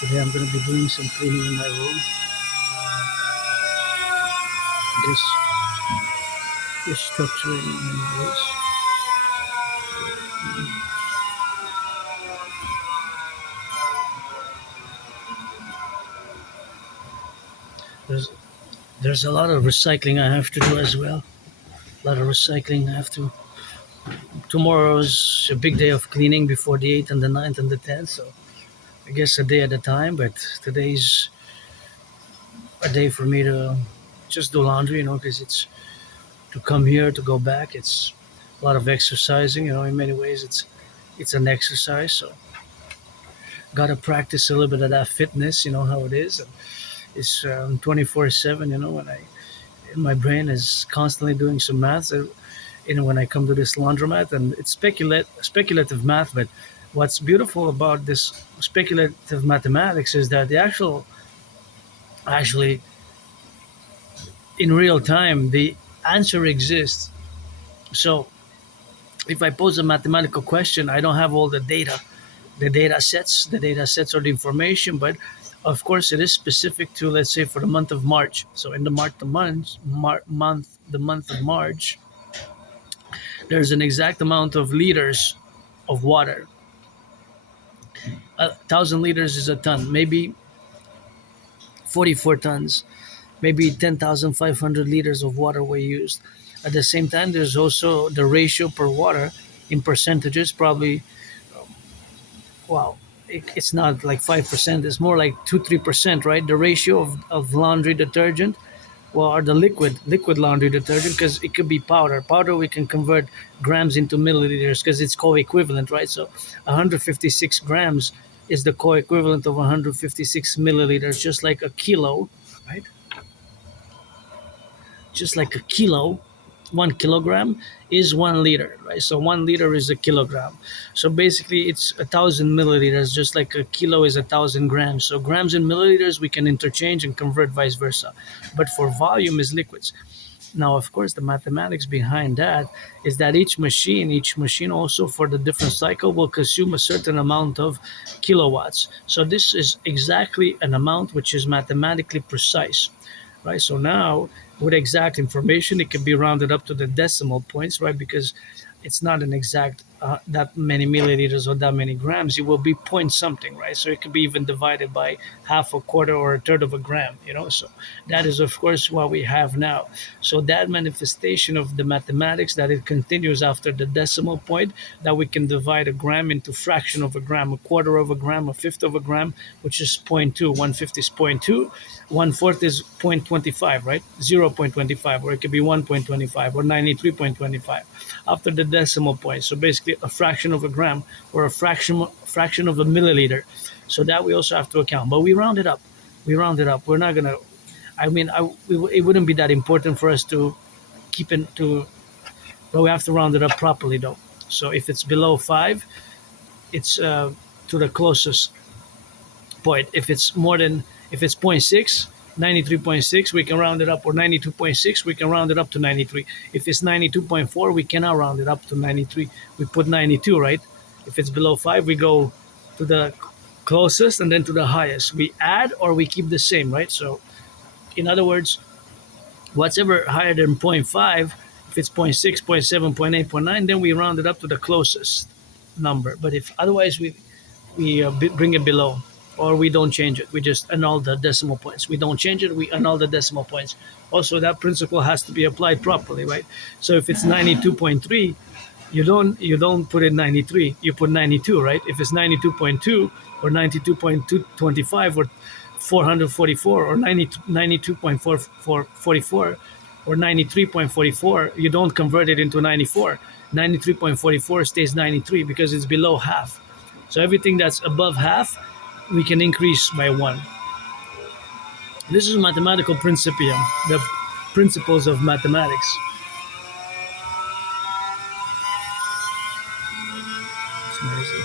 today I'm gonna be doing some cleaning in my room. guess is structuring in many ways. There's there's a lot of recycling I have to do as well. A lot of recycling I have to. Tomorrow is a big day of cleaning before the 8th and the 9th and the 10th. So I guess a day at a time. But today's a day for me to just do laundry, because it's to come here to go back. It's a lot of exercising. In many ways, it's an exercise. So gotta practice a little bit of that fitness. You know how it is. And it's 24/7. When my brain is constantly doing some math. When I come to this laundromat, and it's speculative math. But what's beautiful about this speculative mathematics is that the actually in real time the answer exists. So if I pose a mathematical question, I don't have all the data sets or the information, but of course it is specific to, let's say, for the month of March. So in the month of March, there's an exact amount of liters of water. 1,000 liters is a ton, maybe 44 tons, maybe 10,500 liters of water were used. At the same time, there's also the ratio per water in percentages, probably, wow, it's not like 5%, it's more like 2-3%, right? The ratio of laundry detergent, well, or the liquid laundry detergent, because it could be powder we can convert grams into milliliters because it's co-equivalent, right? So 156 grams is the co-equivalent of 156 milliliters, just like a kilo, right? Just like a kilo, 1 kilogram is 1 liter, right? So 1 liter is a kilogram. So basically, it's 1,000 milliliters, just like a kilo is 1,000 grams. So grams and milliliters we can interchange and convert vice versa. But for volume is liquids. Now, of course, the mathematics behind that is that each machine also for the different cycle will consume a certain amount of kilowatts. So this is exactly an amount which is mathematically precise, right? So now, with exact information, it can be rounded up to the decimal points, right? Because it's not an exact that many milliliters or that many grams. It will be point something, right? So it could be even divided by half, a quarter, or a third of a gram. So that is, of course, what we have now. So that manifestation of the mathematics, that it continues after the decimal point, that we can divide a gram into fraction of a gram, a quarter of a gram, a fifth of a gram, which is 0.2. 1/5 is 0.2. 1/4 is 0.25, right? 0.25, or it could be 1.25 or 93.25 after the decimal point. So basically, a fraction of a gram or a fraction of a milliliter. So that we also have to account. But we round it up. We round it up. We're not gonna. I mean, it wouldn't be that important for us to keep it to, but we have to round it up properly, though. So if it's below 5, it's to the closest point. If it's 0.6, 93.6, we can round it up, or 92.6, we can round it up to 93. If it's 92.4, we cannot round it up to 93. We put 92, right? If it's below 5, we go to the closest and then to the highest. We add or we keep the same, right? So, in other words, whatever higher than zero point 0.5, if it's 0.6, 0.7, zero point 7, 0.8, 0.9, then we round it up to the closest number. But if otherwise, we bring it below, or we don't change it. We just annul the decimal points. We don't change it. We annul the decimal points. Also, that principle has to be applied properly, right? So if it's 92.3, you don't put it 93. You put 92, right? If it's 92.2 or 92.225 or 444 or 92.44 or 93.44, you don't convert it into 94. 93.44 stays 93 because it's below half. So everything that's above half, we can increase by 1. This is mathematical principium, the principles of mathematics. It's noisy.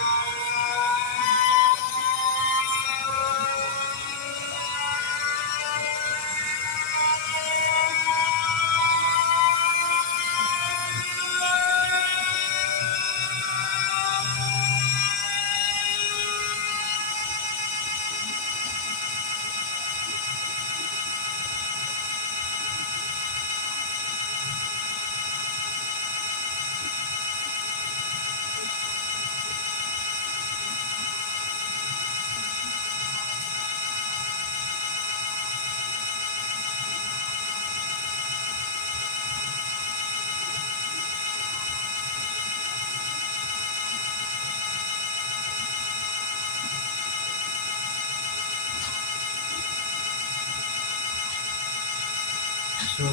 So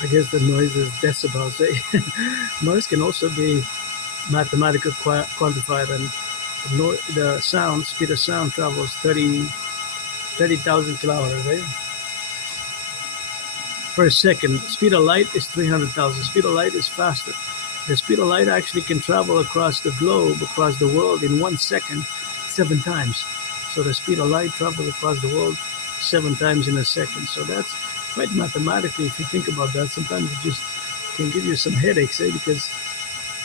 I guess the noise is decibels. Eh? Noise can also be mathematically quantified, and the sound speed of sound travels 30,000 kilometers per second. Speed of light is 300,000. Speed of light is faster. The speed of light actually can travel across the globe, across the world in 1 second, 7 times. So the speed of light travels across the world 7 times in a second. So that's quite mathematically, if you think about that. Sometimes it just can give you some headaches, because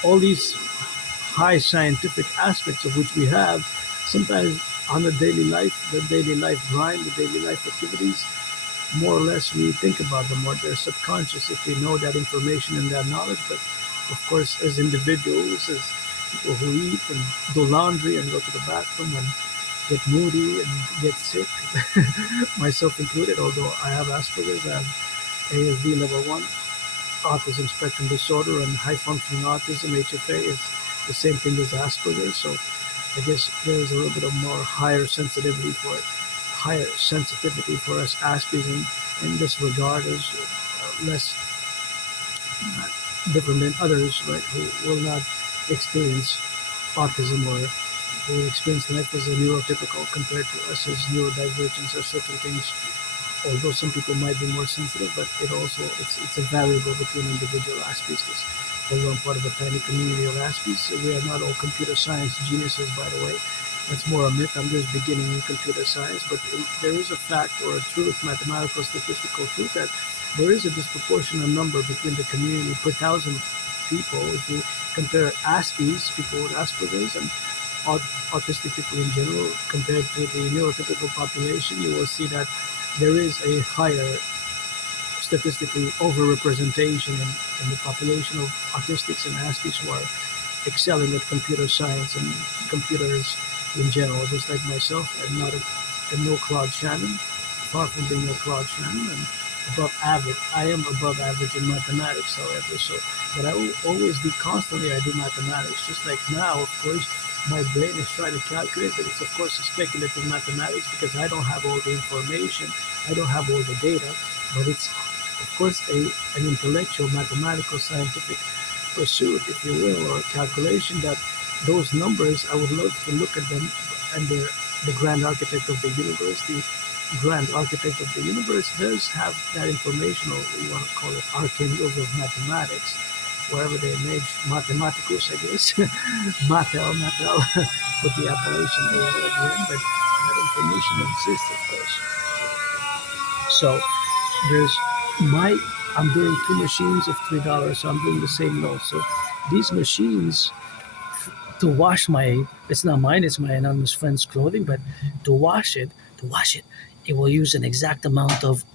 all these high scientific aspects of which we have, sometimes on the daily life grind, the daily life activities, more or less we think about them, or they're subconscious if we know that information and that knowledge. But of course, as individuals, as people who eat and do laundry and go to the bathroom and get moody and get sick, myself included, although I have Asperger's, I have ASD level 1, autism spectrum disorder, and high functioning autism, HFA, is the same thing as Asperger's. So I guess there's a little bit of more higher sensitivity for it, higher sensitivity for us Aspies in this regard, is less different than others, right, who will not experience autism, or who experience life as a neurotypical compared to us as neurodivergents, or certain things. Although some people might be more sensitive, but it's a variable between individual Aspies. Although I'm part of a tiny community of Aspies, so we are not all computer science geniuses, by the way. That's more a myth. I'm just beginning in computer science, but there is a fact, or a truth, mathematical, statistical truth, that there is a disproportionate number between the community per thousand people. If you compare Aspies, people with Asperger's, and autistic people in general, compared to the neurotypical population, you will see that there is a higher statistically overrepresentation in the population of autistics and Aspies who are excelling at computer science and computers in general. Just like myself, I'm no Claude Shannon, far from being a Claude Shannon, and above average. I am above average in mathematics, however. So, but I will always be constantly. I do mathematics, just like now. Of course, my brain is trying to calculate, but it's of course a speculative mathematics, because I don't have all the information, I don't have all the data. But it's of course an intellectual, mathematical, scientific pursuit, if you will, or calculation, that those numbers, I would love to look at them, and they're the grand architect of the universe. The grand architect of the universe does have that information, or we want to call it archangels of mathematics, wherever they may, mathematicus, I guess, Matel, with the appellation AL at the end, but that information exists, of course. So there's I'm doing 2 machines of $3, so I'm doing the same note. So these machines, to wash it's not mine, it's my anonymous friend's clothing, but to wash it, it will use an exact amount of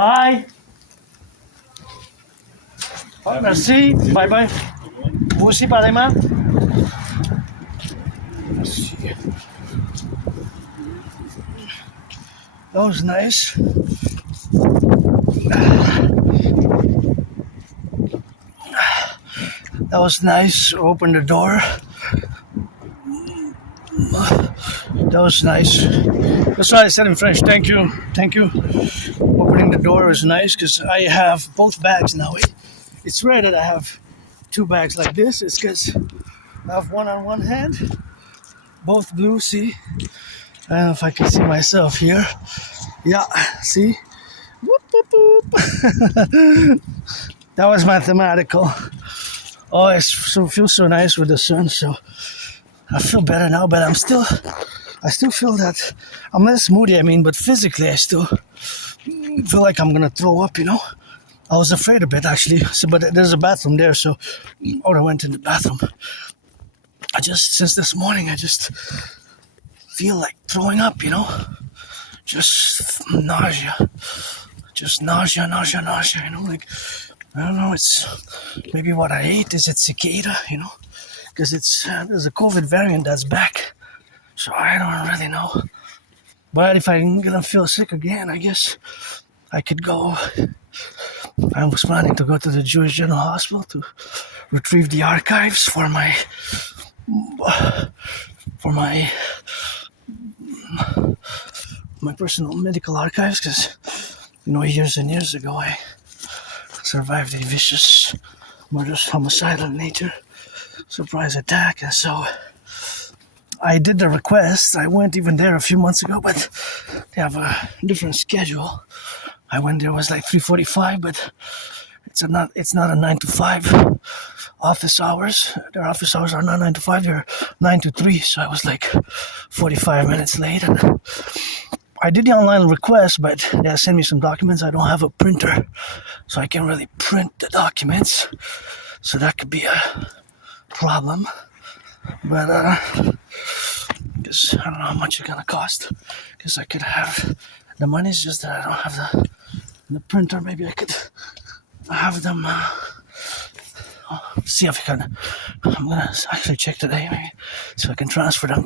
Bye. Oh, merci. Bye bye. Vous aussi, pareillement. Merci. That was nice. That was nice. Open the door. That was nice. That's why I said in French, thank you. Thank you. Opening the door was nice because I have both bags now. It's rare that I have two bags like this. It's because I have one on one hand, both blue, see? I don't know if I can see myself here. Yeah, see? Whoop, whoop, whoop. That was mathematical. Oh, it feels so nice with the sun, so I feel better now, but I still feel that I'm less moody, but physically I still feel like I'm gonna throw up, I was afraid a bit actually, but there's a bathroom there, so I went in the bathroom. Since this morning, I just feel like throwing up, just nausea, like, I don't know, it's maybe what I ate. Is it cicada, because there's a COVID variant that's back, so I don't really know. But if I'm gonna feel sick again, I guess I could go. I was planning to go to the Jewish General Hospital to retrieve the archives for my personal medical archives, because years and years ago I survived a vicious, murderous, homicidal nature surprise attack, and so I did the request. I went even there a few months ago, but they have a different schedule. I went there, it was like 3:45, but it's not a 9 to 5 office hours. Their office hours are not 9 to 5, they're 9 to 3, so I was like 45 minutes late. And I did the online request, but they sent me some documents. I don't have a printer, so I can't really print the documents, so that could be a problem. But because I don't know how much it's gonna cost, because I could have the money, it's just that I don't have the printer. Maybe I could have them see if I can. I'm gonna actually check today, maybe, so I can transfer them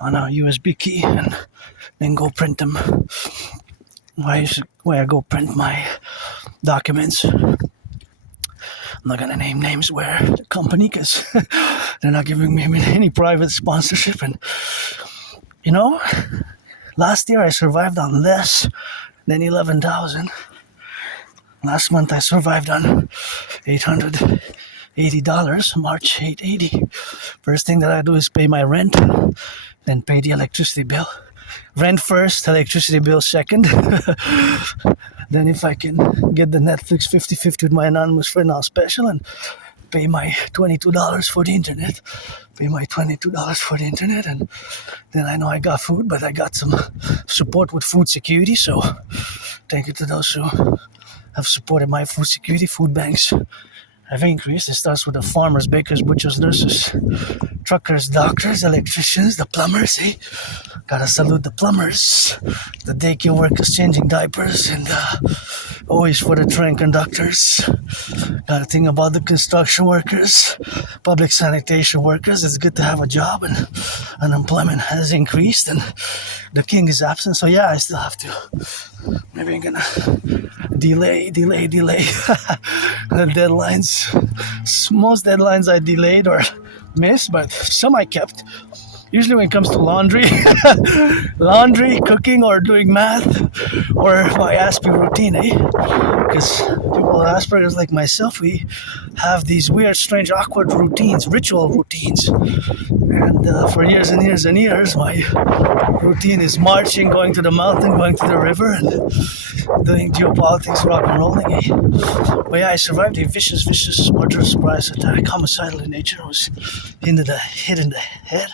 on a USB key and then go print them. Where I go print my documents. I'm not gonna name names where the company, because they're not giving me any private sponsorship. And last year I survived on less than 11,000. Last month I survived on $880, March 880. First thing that I do is pay my rent, then pay the electricity bill. Rent first, electricity bill second. Then if I can get the Netflix 50/50 with my anonymous friend on special and pay my $22 for the internet. And then I know I got food, but I got some support with food security, so thank you to those who have supported my food security. Food banks have increased. It starts with the farmers, bakers, butchers, nurses, truckers, doctors, electricians, the plumbers, Gotta salute the plumbers, the daycare workers changing diapers, and always for the train conductors. Gotta think about the construction workers, public sanitation workers. It's good to have a job, and unemployment has increased, and the king is absent. So yeah, I still have to. Maybe I'm gonna delay the deadlines. Most deadlines I delayed or missed, but some I kept. Usually when it comes to laundry, cooking, or doing math, or my Aspiesque routine, Because people with Asperger's like myself, we have these weird, strange, awkward routines, ritual routines. And for years and years and years, my routine is marching, going to the mountain, going to the river, and doing geopolitics, rock and rolling. But yeah, I survived a vicious murderous surprise attack, homicidal in nature. I was hit in the head.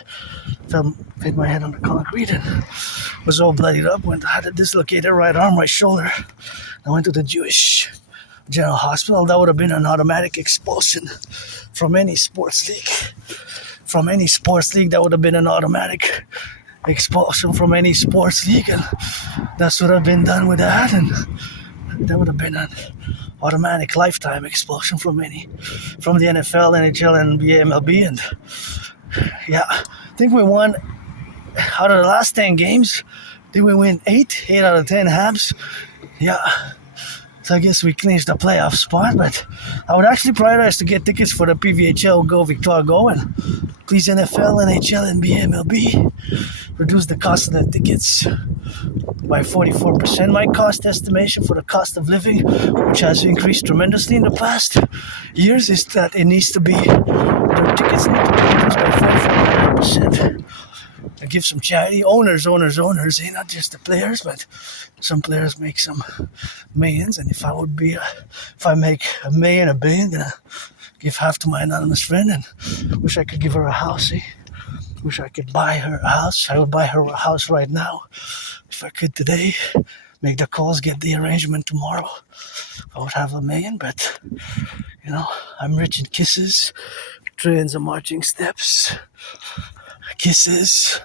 Hit my head on the concrete and was all bloodied up. Had a dislocated right arm, right shoulder. I went to the Jewish General Hospital. That would have been an automatic expulsion from any sports league. That would have been an automatic expulsion from any sports league, and that's what I've been done with that. And that would have been an automatic lifetime expulsion from the NFL, NHL, and NBA, MLB. And yeah, I think we won out of the last 10 games. Did we win 8 out of 10 halves? Yeah. So I guess we clinched the playoff spot, but I would actually prioritize to get tickets for the PVHL Go Victoire Go, and please NFL, NHL, NBA, MLB, reduce the cost of the tickets by 44%. My cost estimation for the cost of living, which has increased tremendously in the past years, is that the tickets need to be reduced by 44%. I give some charity, owners, not just the players, but some players make some millions, and if I make $1 million, $1 billion, then I give half to my anonymous friend, and wish I could give her a house, wish I could buy her a house. I would buy her a house right now, if I could today, make the calls, get the arrangement tomorrow. I would have $1 million, but, I'm rich in kisses, trillions of marching steps, kisses,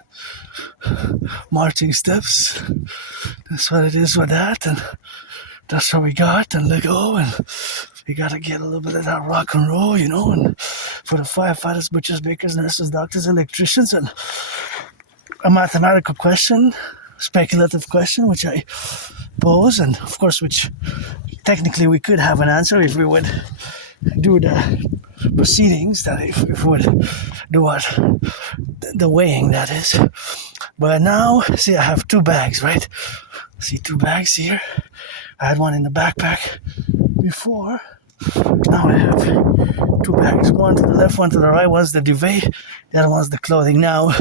marching steps. That's what it is with that, and that's what we got, and let go, and we gotta get a little bit of that rock and roll, and for the firefighters, butchers, bakers, nurses, doctors, electricians, and a mathematical question, speculative question, which I pose, and of course, which technically we could have an answer if we would do the proceedings, that if we would do what the weighing, that is. But now, see, I have 2 bags, right? See 2 bags here. I had one in the backpack before. Now I have 2 bags, one to the left, one to the right. One's the duvet, the other one's the clothing. Now,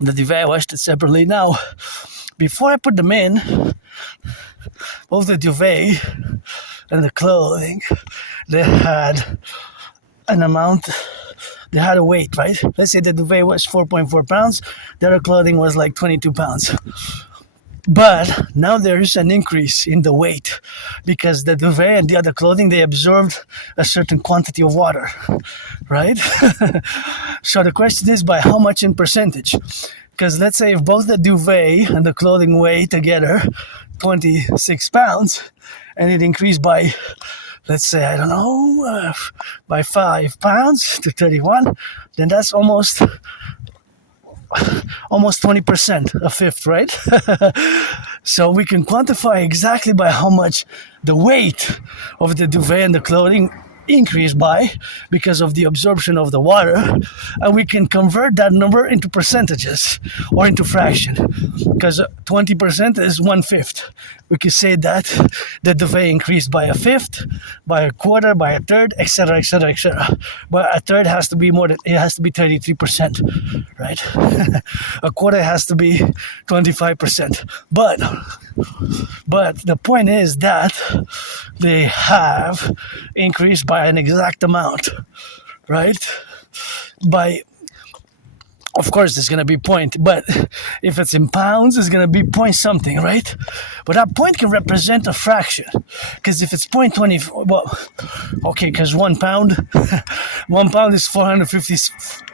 the duvet, I washed it separately. Now, before I put them in, both the duvet and the clothing, they had an amount, they had a weight, right? Let's say the duvet was 4.4 pounds, the other clothing was like 22 pounds. But now there is an increase in the weight because the duvet and the other clothing, they absorbed a certain quantity of water, right? So the question is, by how much in percentage? Because let's say if both the duvet and the clothing weigh together 26 pounds and it increased by, let's say, I don't know, by 5 pounds to 31, then that's almost 20%, a fifth, right? So we can quantify exactly by how much the weight of the duvet and the clothing increased by because of the absorption of the water, and we can convert that number into percentages or into fraction, because 20% is 1/5. We could say that the duvet increased by 1/5, by 1/4, by 1/3, etc., etc., etc. But 1/3 has to be more than, it has to be 33%, right? 1/4 has to be 25%. But the point is that they have increased by an exact amount, right? Of course, it's going to be point, but if it's in pounds, it's going to be point something, right? But that point can represent a fraction, because if it's 0.20, well, okay, because 1 pound, 1 pound is 450,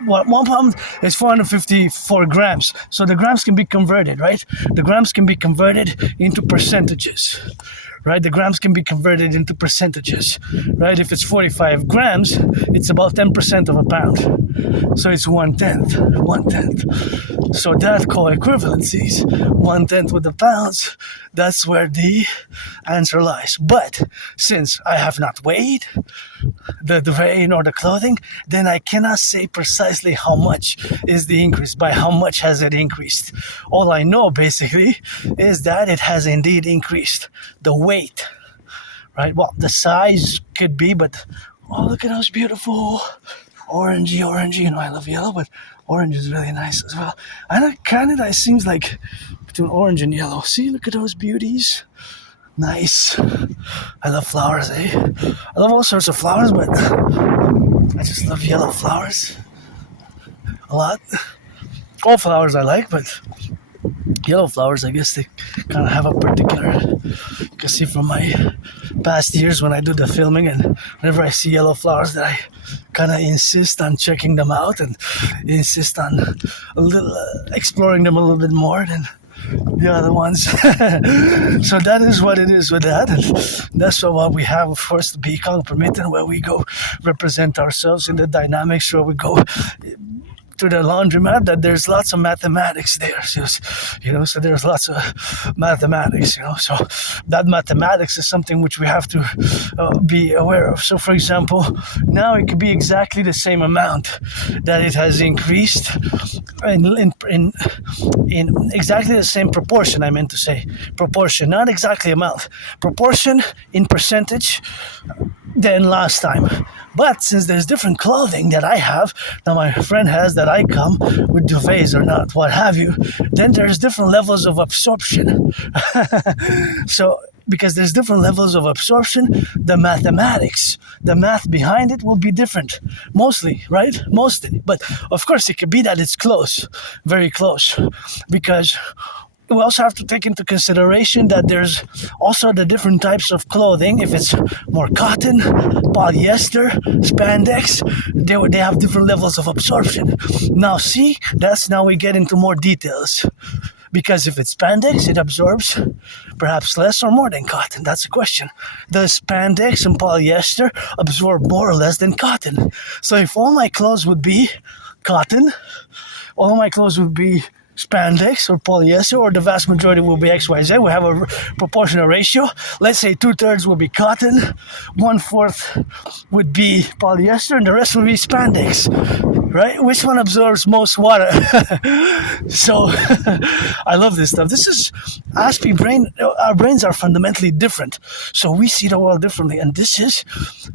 1 pound is 454 grams. So the grams can be converted, right? The grams can be converted into percentages, right? The grams can be converted into percentages, right? If it's 45 grams, it's about 10% of a pound. So it's 1/10. So that co-equivalencies, 1/10 with the pounds, that's where the answer lies. But since I have not weighed the duvet or the clothing, then I cannot say precisely how much is the increase, by how much has it increased. All I know basically is that it has indeed increased. The weight, right? Well, the size could be, but oh, look at those beautiful orangey, I love yellow, but orange is really nice as well. I know Canada, it seems like between orange and yellow. See, look at those beauties. Nice. I love flowers, eh? I love all sorts of flowers, but I just love yellow flowers a lot. All flowers I like, but yellow flowers, I guess they kind of have a particular, you can see from my past years when I do the filming, and whenever I see yellow flowers, that I kind of insist on checking them out and insist on a little exploring them a little bit more. Then the other ones. So that is what it is with that. And that's what we have, of course, the Beacon Permitted, where we go represent ourselves in the dynamics, where we go to the laundromat, that there's lots of mathematics there. So there's lots of mathematics, so that mathematics is something which we have to be aware of. So for example, now it could be exactly the same amount that it has increased in exactly the same proportion. I meant to say proportion, not exactly amount, proportion in percentage than last time. But since there's different clothing that I have, that my friend has, that I come with duvets or not, what have you, then there's different levels of absorption. So, because there's different levels of absorption, the mathematics, the math behind it will be different. Mostly, right? Mostly. But of course, it could be that it's close, very close. Because we also have to take into consideration that there's also the different types of clothing. If it's more cotton, polyester, spandex, they have different levels of absorption. Now see, now we get into more details. Because if it's spandex, it absorbs perhaps less or more than cotton. That's the question. Does spandex and polyester absorb more or less than cotton? So if all my clothes would be cotton, all my clothes would be spandex or polyester, or the vast majority will be XYZ. We have a proportional ratio. Let's say 2/3 will be cotton, 1/4 would be polyester, and the rest will be spandex. Right? Which one absorbs most water? So I love this stuff. This is Aspiesque brain. Our brains are fundamentally different, so we see the world differently, and this is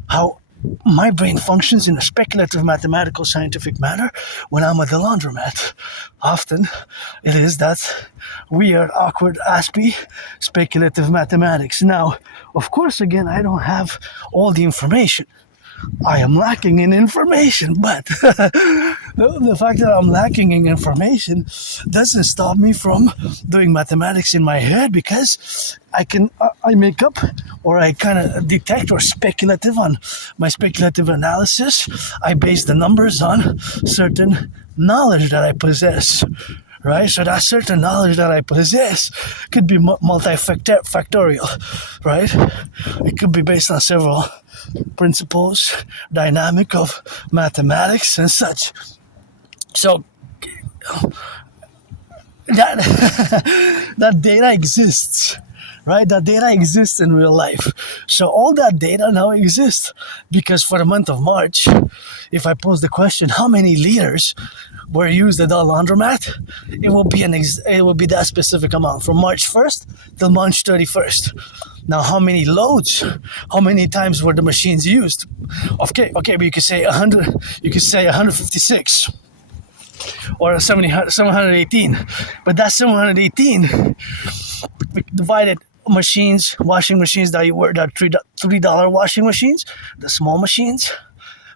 how my brain functions in a speculative, mathematical, scientific manner when I'm at the laundromat. Often it is that weird, awkward, Aspiesque, speculative mathematics. Now, of course, again, I don't have all the information. I am lacking in information, but the fact that I'm lacking in information doesn't stop me from doing mathematics in my head, because I make up, or I kind of detect or speculative on my speculative analysis. I base the numbers on certain knowledge that I possess. Right? So that certain knowledge that I possess could be multifactorial, right? It could be based on several principles, dynamic of mathematics and such. So that data exists, right? That data exists in real life. So all that data now exists, because for the month of March, if I pose the question, how many liters were used at the laundromat, it will be that specific amount from March 1st till March 31st. Now, how many loads? How many times were the machines used? Okay, but you could say 100. You could say 156 or 718. But that 718 divided machines, washing machines that $3 washing machines, the small machines.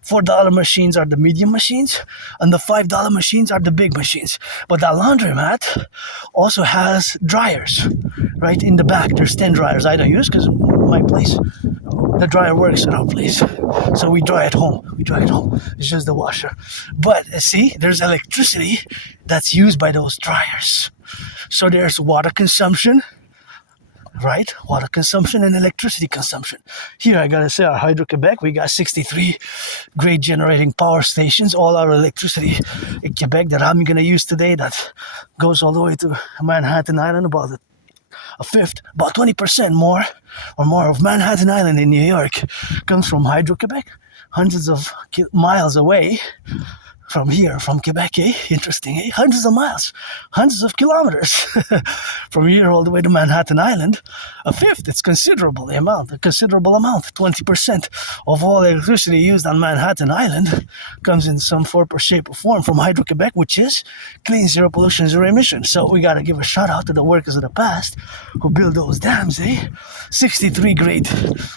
$4 machines are the medium machines, and the $5 machines are the big machines. But that laundromat also has dryers, right? In the back, there's 10 dryers I don't use because my place, the dryer works at our place. So we dry at home. It's just the washer. But see, there's electricity that's used by those dryers. So there's water consumption, right? Water consumption and electricity consumption. Here, I gotta say, our Hydro-Quebec, we got 63 great generating power stations. All our electricity in Quebec that I'm gonna use today, that goes all the way to Manhattan Island, about a fifth, about 20% more of Manhattan Island in New York comes from Hydro-Quebec, hundreds of miles away from here, from Quebec, Interesting, Hundreds of miles, hundreds of kilometers from here all the way to Manhattan Island. A fifth, it's a considerable amount, 20% of all electricity used on Manhattan Island comes in some form or shape or form from Hydro-Quebec, which is clean, zero pollution, zero emission. So we got to give a shout out to the workers of the past who built those dams, 63 great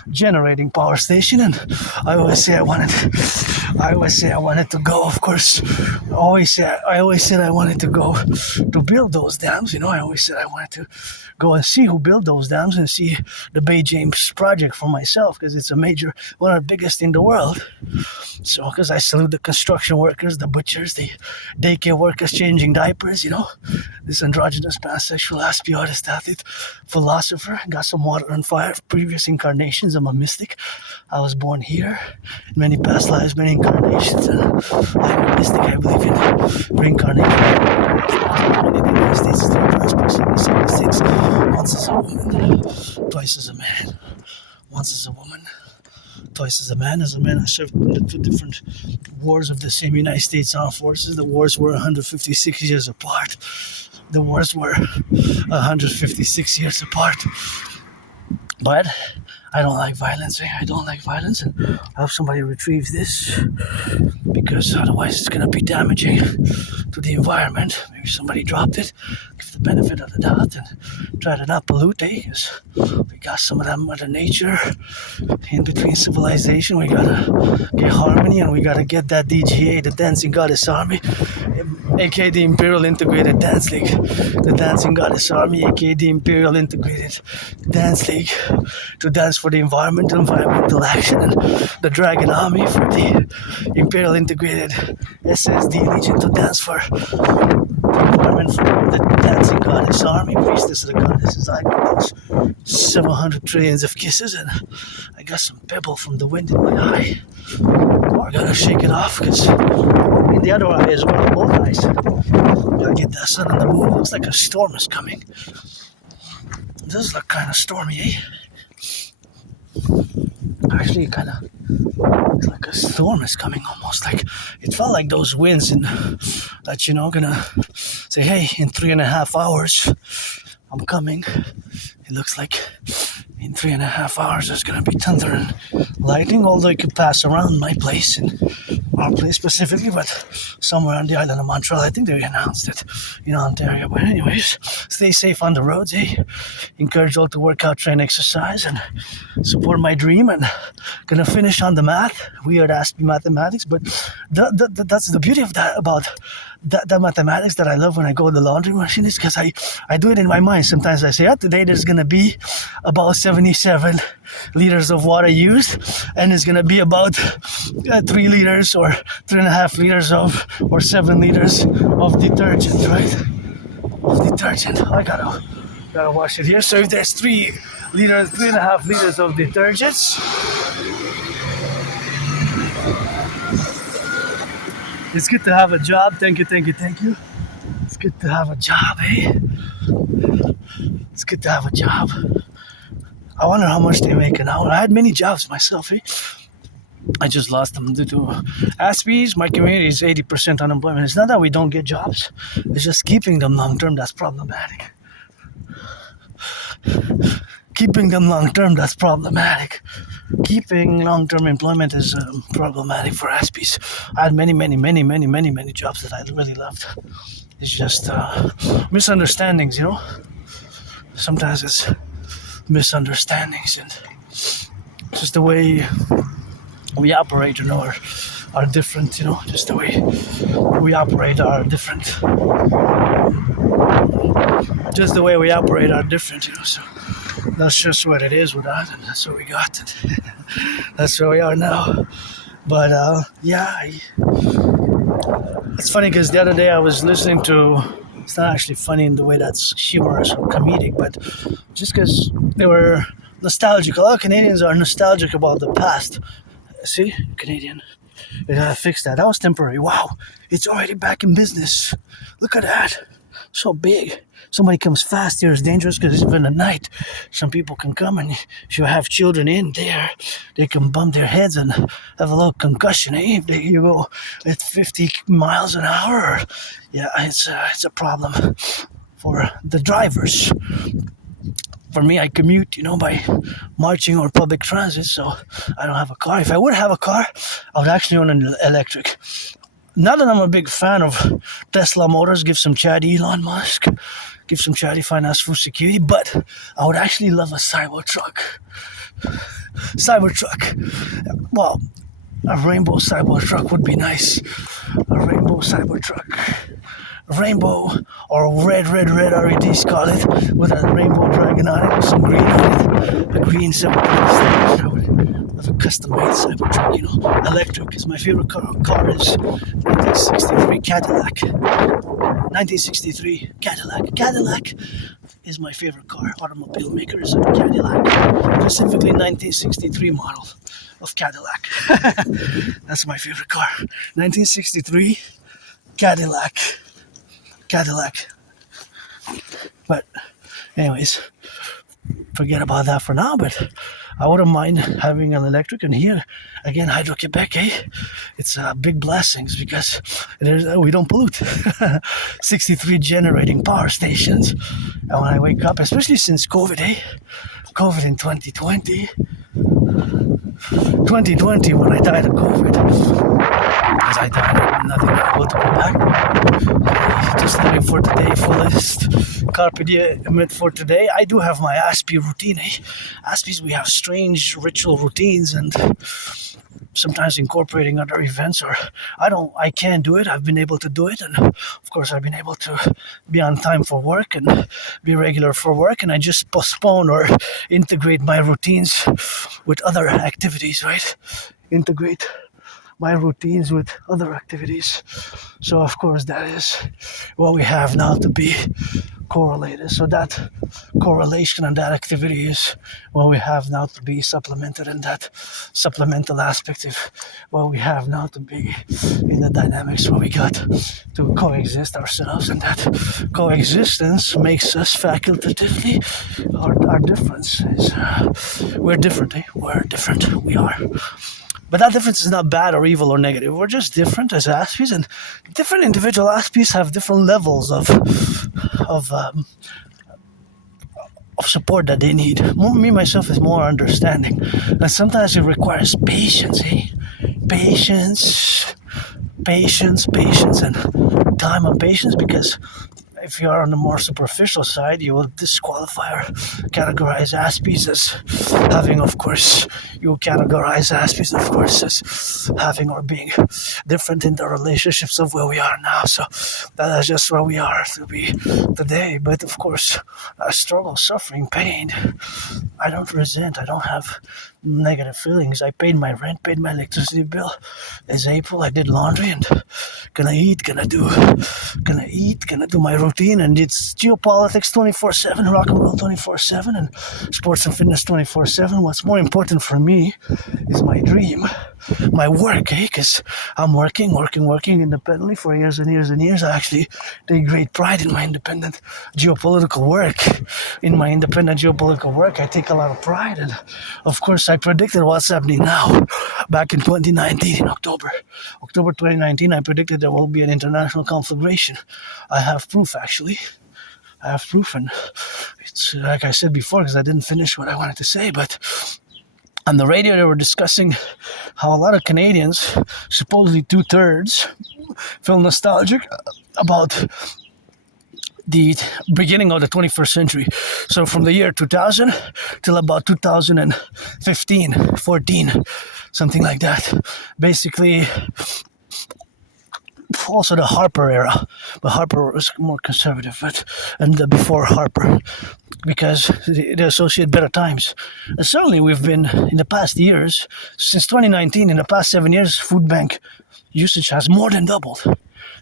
generating power station. And I always say I wanted I always say I wanted to go, of course. I always said I wanted to go to build those dams, I always said I wanted to go and see who built those dams and see the Bay James project for myself, because it's one of the biggest in the world. So, because I salute the construction workers, the butchers, the daycare workers changing diapers, this androgynous pansexual Aspiesque artist, athlete, philosopher, got some water on fire, previous incarnations. I'm a mystic. I was born here in many past lives, many incarnations, and I'm a mystic. I believe in reincarnation. In the United States, it's 3 times per 76. Once as a woman, twice as a man. Once as a woman, twice as a man. As a man, I served in the 2 different wars of the same United States Armed Forces. The wars were 156 years apart. The wars were 156 years apart. But I don't like violence. I don't like violence, and I hope somebody retrieves this, because otherwise it's going to be damaging to the environment. Maybe somebody dropped it, give the benefit of the doubt, and try to not pollute, because we got some of that Mother Nature in between civilization. We gotta get harmony, and we gotta get that DGA, the Dancing Goddess Army, aka the Imperial Integrated Dance League, the Dancing Goddess Army, aka the Imperial Integrated Dance League, to dance for the environmental action, and the Dragon Army for the Imperial Integrated SSD Legion to dance for the environment, for the Dancing Goddess Army, priestess of the goddesses. I got those 700 trillions of kisses, and I got some pebble from the wind in my eye. I gotta shake it off, because in the other eye as well, both eyes. Gotta get that sun on the moon. Looks like a storm is coming. It does look kind of stormy, eh? Actually, it kind of looks like a storm is coming, almost like it felt like those winds that gonna say, hey, in 3.5 hours I'm coming. It looks like in 3.5 hours there's gonna be thunder and lightning, although it could pass around my place and our place specifically, but somewhere on the island of Montreal. I think they announced it in Ontario. But anyways, stay safe on the roads, eh? Encourage you all to work out, train, exercise, and support my dream. And gonna finish on the math. Weird Aspiesque mathematics, but that's the beauty of that, about that mathematics that I love when I go to the laundry machine, is because I do it in my mind. Sometimes I say, today there's gonna be about 77 liters of water used, and it's gonna be about 3 liters or 3.5 liters or 7 liters of detergent, right? Of detergent. I gotta wash it here. So if there's 3.5 liters of detergents, it's good to have a job. Thank you. It's good to have a job, eh? It's good to have a job. I wonder how much they make an hour. I had many jobs myself, eh? I just lost them due to Aspiesque. My community is 80% unemployment. It's not that we don't get jobs. It's just keeping them long term that's problematic. Keeping them long term, that's problematic. Keeping long term employment is problematic for Aspiesque. I had many jobs that I really loved. It's just misunderstandings, Sometimes it's misunderstandings, and just the way we operate, are different, just the way we operate are different. Just the way we operate are different, So that's just what it is with that, and that's what we got. That's where we are now. But it's funny because the other day I was listening to, it's not actually funny in the way that's humorous or comedic, but just because they were nostalgic. A lot of Canadians are nostalgic about the past. See, Canadian, we gotta fix that. That was temporary. Wow, it's already back in business. Look at that, so big. Somebody comes fast here, it's dangerous because it's even at night. Some people can come, and if you have children in there, they can bump their heads and have a little concussion. Eh? If you go at 50 miles an hour, it's a problem for the drivers. For me, I commute, by marching or public transit, so I don't have a car. If I would have a car, I would actually own an electric. Not that I'm a big fan of Tesla Motors, give some chat Elon Musk, give some chatty finance for security, but I would actually love a Cybertruck. Well, A rainbow cyber truck would be nice. A rainbow cyber truck. Rainbow or red REDs call it, with a rainbow dragon on it with some green on it. A green 720 with a custom made cyber truck, Electric is my favorite car. Car is 1963 Cadillac. 1963 Cadillac. Cadillac is my favorite car. Automobile maker is a Cadillac. Specifically 1963 model of Cadillac. That's my favorite car. 1963 Cadillac. But anyways, forget about that for now, but I wouldn't mind having an electric. And here again, Hydro-Quebec, it's big blessings because we don't pollute. 63 generating power stations, and when I wake up, especially since COVID in 2020 when I died of COVID, because I died of nothing able to go back. Just living for today, fullest. Carpe diem for today. I do have my Aspie routine. Aspies, we have strange ritual routines, and sometimes incorporating other events, or I can do it. I've been able to do it, and of course I've been able to be on time for work and be regular for work, and I just postpone or integrate my routines with other activities, right? Integrate my routines with other activities. So of course that is what we have now to be correlated. So that correlation and that activity is what we have now to be supplemented, and that supplemental aspect of what we have now to be in the dynamics where we got to coexist ourselves, and that coexistence makes us facultatively our difference is we're different, we're different, we are. But that difference is not bad or evil or negative. We're just different as Aspies, and different individual Aspies have different levels of support that they need. Me, myself, is more understanding. And sometimes it requires patience, Patience, and time and patience, because if you are on the more superficial side, you will disqualify or categorize Aspies as having, of course, as having or being different in the relationships of where we are now. So that is just where we are to be today. But of course, I struggle, suffering, pain. I don't resent. I don't have negative feelings. I paid my rent, paid my electricity bill. It's April. I did laundry and gonna do my routine, and it's geopolitics 24/7, rock and roll 24/7, and sports and fitness 24/7. What's more important for me is my dream, my work, because I'm working independently for years and years and years. I actually take great pride in my independent geopolitical work. I take a lot of pride, and of course I predicted what's happening now. Back in 2019, in October 2019, I predicted there will be an international conflagration. I have proof, actually. And it's like I said before, because I didn't finish what I wanted to say, but on the radio they were discussing how a lot of Canadians, supposedly 2/3, feel nostalgic about the beginning of the 21st century. So from the year 2000 till about 2015, 14, something like that. Basically, also the Harper era, but Harper was more conservative, and before Harper, because they associate better times. And certainly we've been, in the past years, since 2019, in the past 7 years, food bank usage has more than doubled.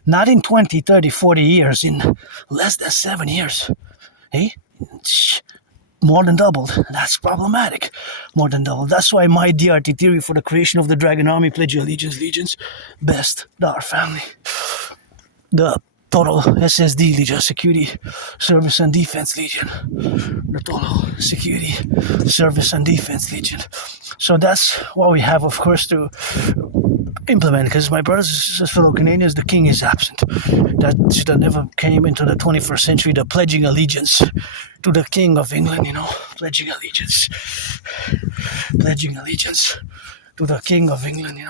Not in 20, 30, 40 years, in less than 7 years. More than doubled. That's problematic. More than doubled. That's why my DRT theory for the creation of the Dragon Army, pledge your legions, best, our family. The total SSD Legion, Security, Service and Defense Legion. The total Security, Service and Defense Legion. So that's what we have, of course, to implement, because my brothers and fellow Canadians, the king is absent. That never came into the 21st century, the pledging allegiance to the king of England, pledging allegiance to the king of England,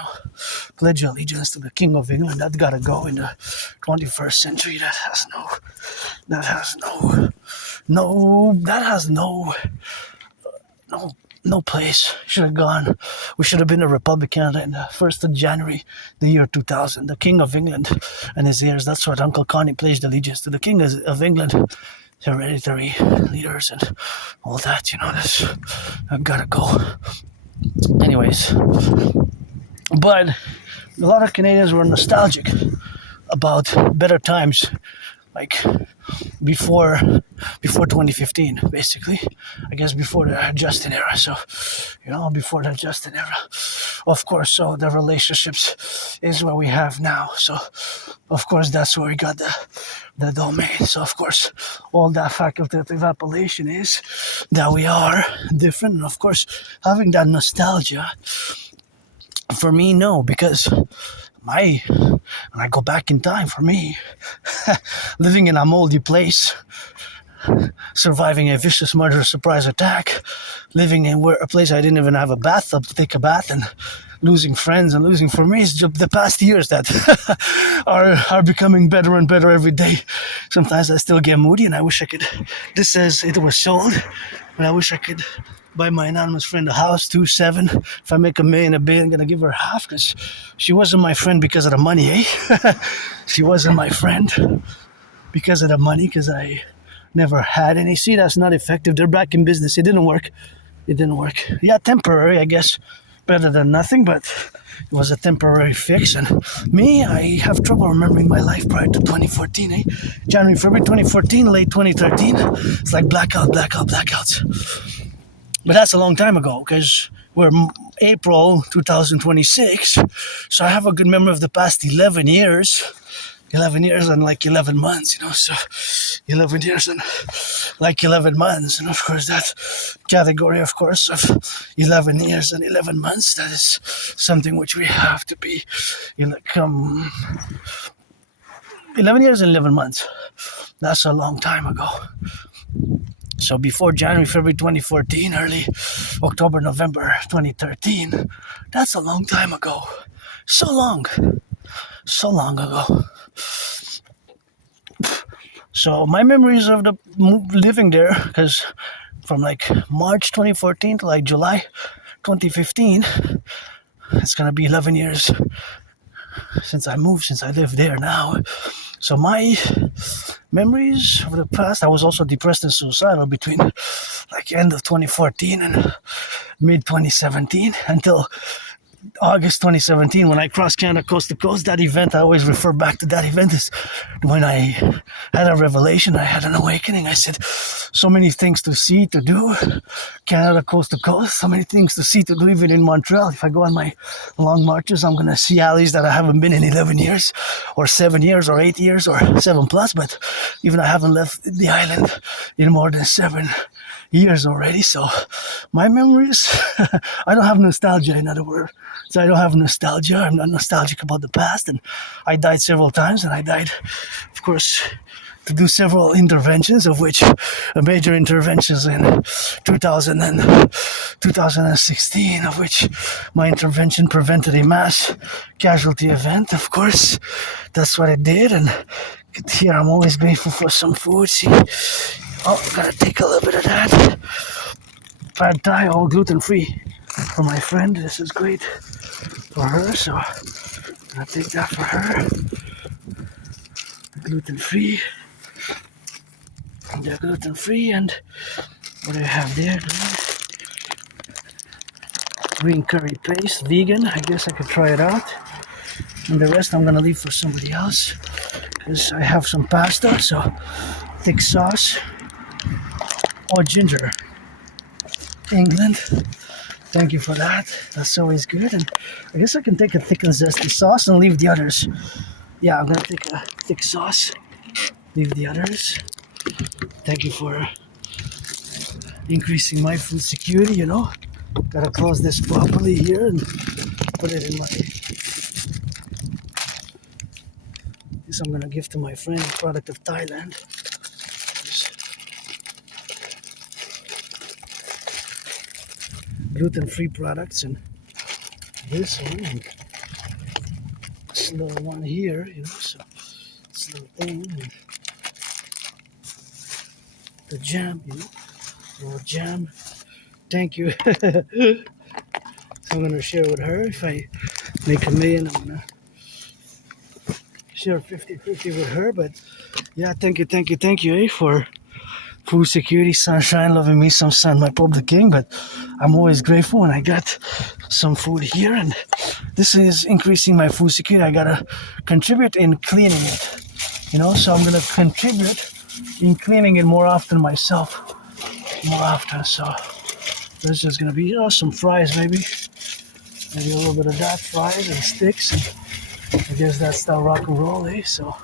pledge allegiance to the king of England. That gotta go in the 21st century. That has no no place. Should have gone. We should have been a Republic Canada in the 1st of January, the year 2000. The King of England and his heirs. That's what Uncle Connie pledged allegiance to. The King of England, hereditary leaders and all that. I've got to go. Anyways, but a lot of Canadians were nostalgic about better times, like before 2015, basically. I guess before the Justin era. So, before the Justin era. Of course, so the relationships is what we have now. So, of course, that's where we got the domain. So, of course, all that facultative appellation is that we are different. And, of course, having that nostalgia, for me, no, because when I go back in time, for me, living in a moldy place, surviving a vicious murderous surprise attack, living in a place I didn't even have a bathtub to take a bath, and losing friends and losing, for me, it's just the past years that are becoming better and better every day. Sometimes I still get moody and I wish I could, this says it was sold, but I wish I could buy my anonymous friend a house, 2.7. If I make $1 million a day, I'm gonna give her half, because she wasn't my friend because of the money, eh? She wasn't my friend because of the money, because I never had any. See, that's not effective. They're back in business. It didn't work. Yeah, temporary, I guess. Better than nothing, but it was a temporary fix. And me, I have trouble remembering my life prior to 2014, eh? January, February 2014, late 2013. It's like blackouts. But that's a long time ago, because we're April 2026. So I have a good memory of the past 11 years. 11 years and like 11 months, so 11 years and like 11 months. And of course, that category, of course, of 11 years and 11 months, that is something which we have to be, 11 years and 11 months. That's a long time ago. So before January, February 2014, early October, November 2013, that's a long time ago. So long ago. So my memories of the living there, because from like March 2014 to like July 2015, it's gonna be 11 years since I moved, since I live there now. So my memories of the past, I was also depressed and suicidal between like end of 2014 and mid 2017 until August 2017, when I crossed Canada coast to coast. That event, I always refer back to that event, is when I had a revelation, I had an awakening. I said, so many things to see, to do, Canada coast to coast, so many things to see, to do, even in Montreal. If I go on my long marches, I'm going to see alleys that I haven't been in 11 years, or 7 years, or 8 years, or 7 plus, but even I haven't left the island in more than 7 years already. So my memories, I don't have nostalgia, in other words. So I don't have nostalgia. I'm not nostalgic about the past. And I died several times, and I died, of course, to do several interventions, of which a major interventions in 2016, of which my intervention prevented a mass casualty event. Of course, that's what it did. And here I'm always grateful for some food. See, I'm gonna take a little bit of that. Pad Thai, all gluten-free for my friend. This is great for her, so I'm gonna take that for her. Gluten-free. They're gluten-free, and what do I have there? Green curry paste, vegan. I guess I could try it out. And the rest I'm gonna leave for somebody else, because I have some pasta, so thick sauce. Or ginger. England. Thank you for that. That's always good. And I guess I can take a thick and zesty sauce and leave the others. Yeah, I'm gonna take a thick sauce. Leave the others. Thank you for increasing my food security, Gotta close this properly here and put it in my... This I'm gonna give to my friend, a product of Thailand. Gluten-free products, and this one, and this little one here, so this little thing, and the jam, little jam, Thank you. So I'm gonna share with her. If I make a million, I'm gonna share 50-50 with her. But yeah, thank you, for food security, sunshine, loving me some sun, my public king. But I'm always grateful when I got some food here, and this is increasing my food security. I gotta contribute in cleaning it, so I'm gonna contribute in cleaning it more often myself, more often. So there's just gonna be some fries, maybe a little bit of that, fries and sticks, and I guess that's the rock and roll, eh? So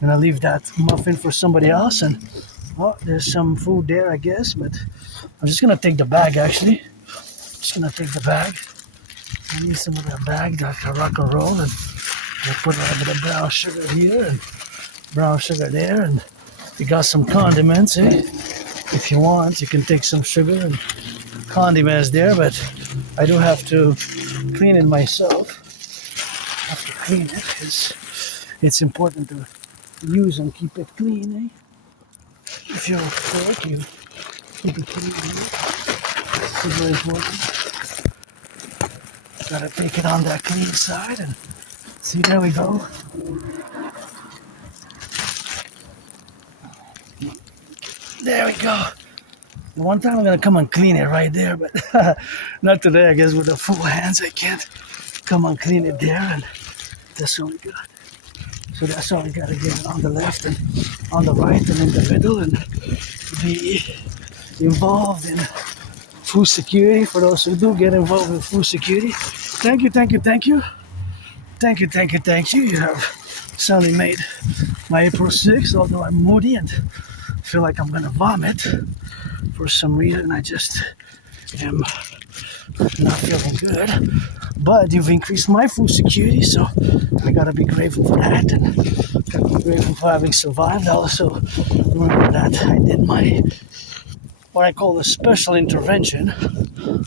I'm gonna leave that muffin for somebody else, and there's some food there, I guess, but I'm just gonna take the bag, actually. Just gonna take the bag. I need some of that bag, that rock and roll, and we'll put a little bit of brown sugar here and brown sugar there, and you got some condiments, eh? If you want, you can take some sugar and condiments there, but I do have to clean it myself. I have to clean it because it's important to use and keep it clean, eh? If you're cook, you keep it clean, eh? Super important. Gotta take it on that clean side, and see, there we go. There we go. One time I'm gonna come and clean it right there, but not today. I guess with the full hands I can't come and clean it there, and that's all we got. So that's all we gotta get it on the left and on the right and in the middle, and be involved in food security. For those who do get involved with food security, thank you. You have suddenly made my April 6th, although I'm moody and feel like I'm gonna vomit for some reason. I just am not feeling good. But you've increased my food security, so I gotta be grateful for that, and gotta be grateful for having survived. I also remember that I did my what I call a special intervention in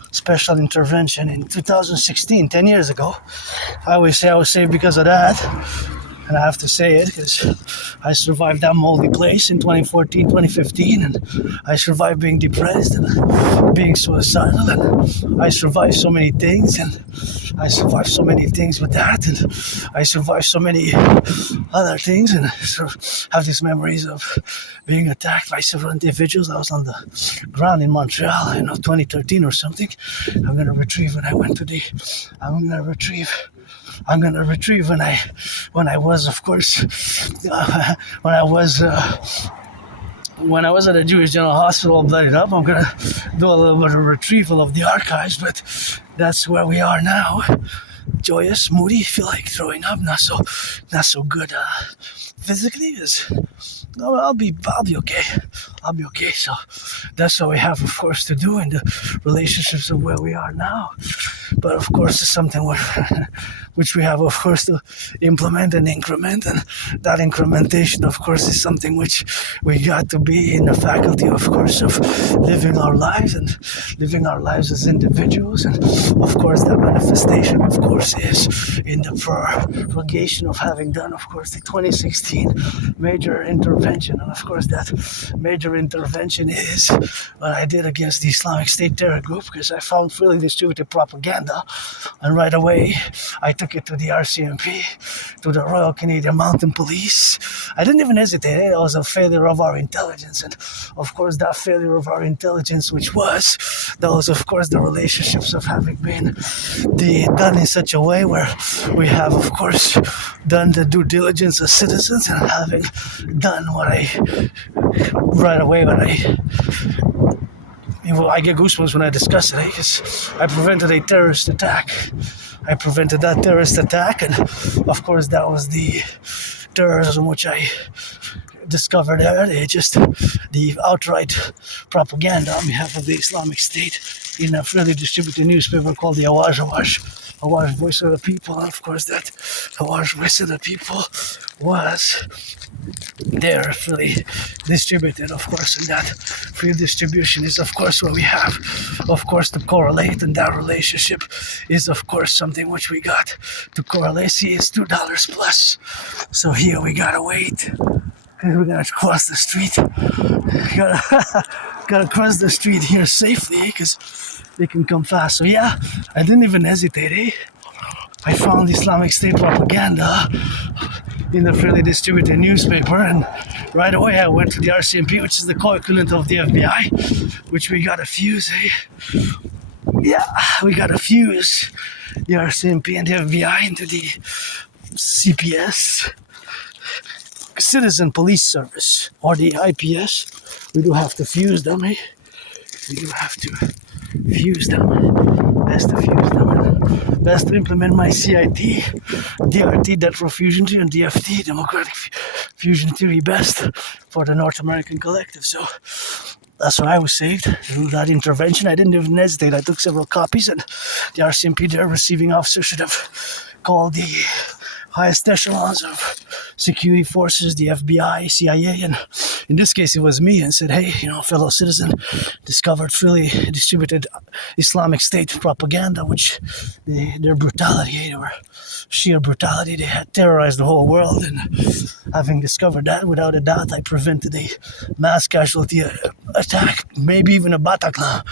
2016, 10 years ago. I always say I was saved because of that. And I have to say it because I survived that moldy place in 2014, 2015, and I survived being depressed and being suicidal, and I survived so many things, and I survived so many things with that, and I survived so many other things, and I have these memories of being attacked by several individuals. I was on the ground in Montreal, 2013 or something. I'm gonna retrieve when I was, of course, when I was at the Jewish General Hospital, blooded up. I'm gonna do a little bit of retrieval of the archives, but that's where we are now. Joyous, moody, feel like throwing up, not so good physically. I'll be okay. So that's what we have, of course, to do in the relationships of where we are now. But of course, it's something which we have, of course, to implement and increment. And that incrementation, of course, is something which we got to be in the faculty, of course, of living our lives as individuals. And of course, that manifestation, of course, is in the prorogation of having done, of course, the 2016 major intervention. And of course, that major intervention is what I did against the Islamic State terror group, because I found freely distributed propaganda, and right away I took it to the RCMP, to the Royal Canadian Mounted Police. I didn't even hesitate. It was a failure of our intelligence, and of course that failure of our intelligence, that was of course the relationships of having been done in such a way where we have, of course, done the due diligence as citizens, and having done I get goosebumps when I discuss it, because I prevented a terrorist attack. I prevented that terrorist attack, and of course that was the terrorism which I discovered there. The outright propaganda on behalf of the Islamic State in a freely distributed newspaper called the Awash Voice of the People. And of course that Awash Voice of the People was there freely distributed, of course, and that free distribution is, of course, what we have, of course, to correlate, and that relationship is, of course, something which we got to correlate. See, it's $2 plus, so here we gotta wait, because we're gonna cross the street. gotta cross the street here safely because they can come fast. So yeah, I didn't even hesitate, eh? I found Islamic State propaganda in the freely distributed newspaper, and right away I went to the RCMP, which is the co-equivalent of the FBI, which we gotta fuse, eh? Yeah, we gotta fuse the RCMP and the FBI into the CPS, Citizen Police Service, or the IPS. We do have to fuse them, eh? We do have to fuse them. Best to fuse them. And best to implement my CIT, DRT, Death Fusion Theory, and DFT, Democratic Fusion Theory, best for the North American Collective. So that's why I was saved through that intervention. I didn't even hesitate. I took several copies, and the RCMP, their receiving officer, should have called the highest echelons of security forces, the FBI, CIA, and in this case it was me, and said, hey, fellow citizen, discovered freely distributed Islamic State propaganda, which their brutality, they were sheer brutality. They had terrorized the whole world, and having discovered that, without a doubt, I prevented a mass casualty attack, maybe even a Bataclan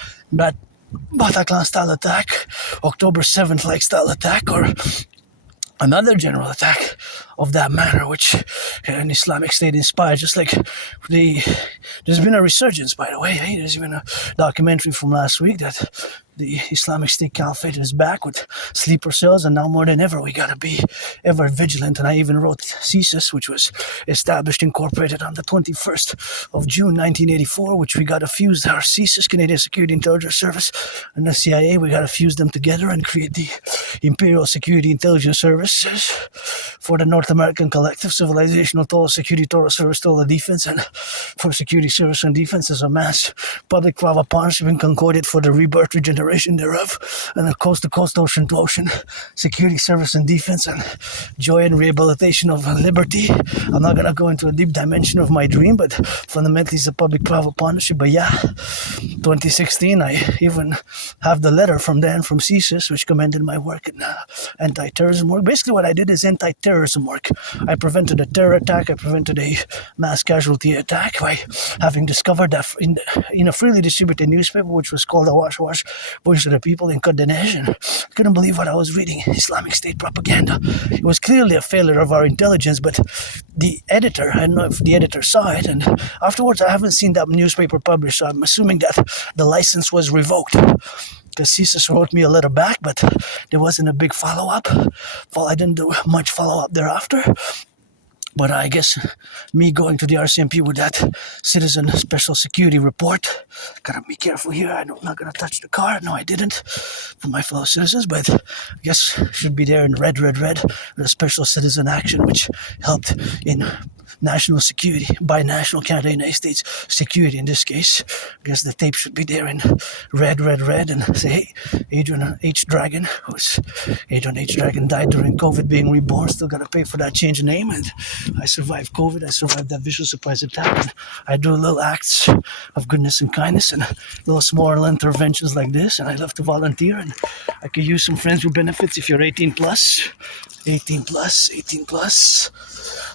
style attack, October 7th like style attack, or another general attack of that manner, which an Islamic State inspired. Just like there's been a resurgence, by the way. Hey, there's been a documentary from last week that the Islamic State Caliphate is back with sleeper cells, and now more than ever we gotta be ever vigilant. And I even wrote CSIS, which was incorporated on the 21st of June 1984, which we gotta fuse our CSIS, Canadian Security Intelligence Service, and the CIA. We gotta fuse them together and create the Imperial Security Intelligence Services for the North American Collective, Civilisation, Total Security, Total Service, Total Defense, and for Security Service and Defense as a mass public-private partnership and concorded for the rebirth, regeneration thereof, and a coast-to-coast, ocean-to-ocean security service and defense, and joy and rehabilitation of liberty. I'm not going to go into a deep dimension of my dream, but fundamentally it's a public-private partnership. But yeah, 2016, I even have the letter from CSIS, which commended my work in anti-terrorism work. Basically what I did is anti-terrorism work. I prevented a terror attack, I prevented a mass casualty attack by having discovered that in a freely distributed newspaper, which was called the Wash Voice of the People in condemnation. I couldn't believe what I was reading. Islamic State propaganda. It was clearly a failure of our intelligence, but the editor, I don't know if the editor saw it, and afterwards I haven't seen that newspaper published, so I'm assuming that the license was revoked. Because CSIS wrote me a letter back, but there wasn't a big follow-up. Well, I didn't do much follow-up thereafter. But I guess me going to the RCMP with that citizen special security report, gotta be careful here. I'm not gonna touch the car. No, I didn't, for my fellow citizens. But I guess should be there in red, with a special citizen action, which helped in national security, by national Canada, United States security in this case. I guess the tape should be there in red, and say, hey, Adrian H. Dragon died during COVID, being reborn, still gotta pay for that change of name, and I survived COVID, I survived that visual surprise attack, and I do little acts of goodness and kindness and little small interventions like this, and I love to volunteer, and I could use some friends with benefits if you're 18 plus.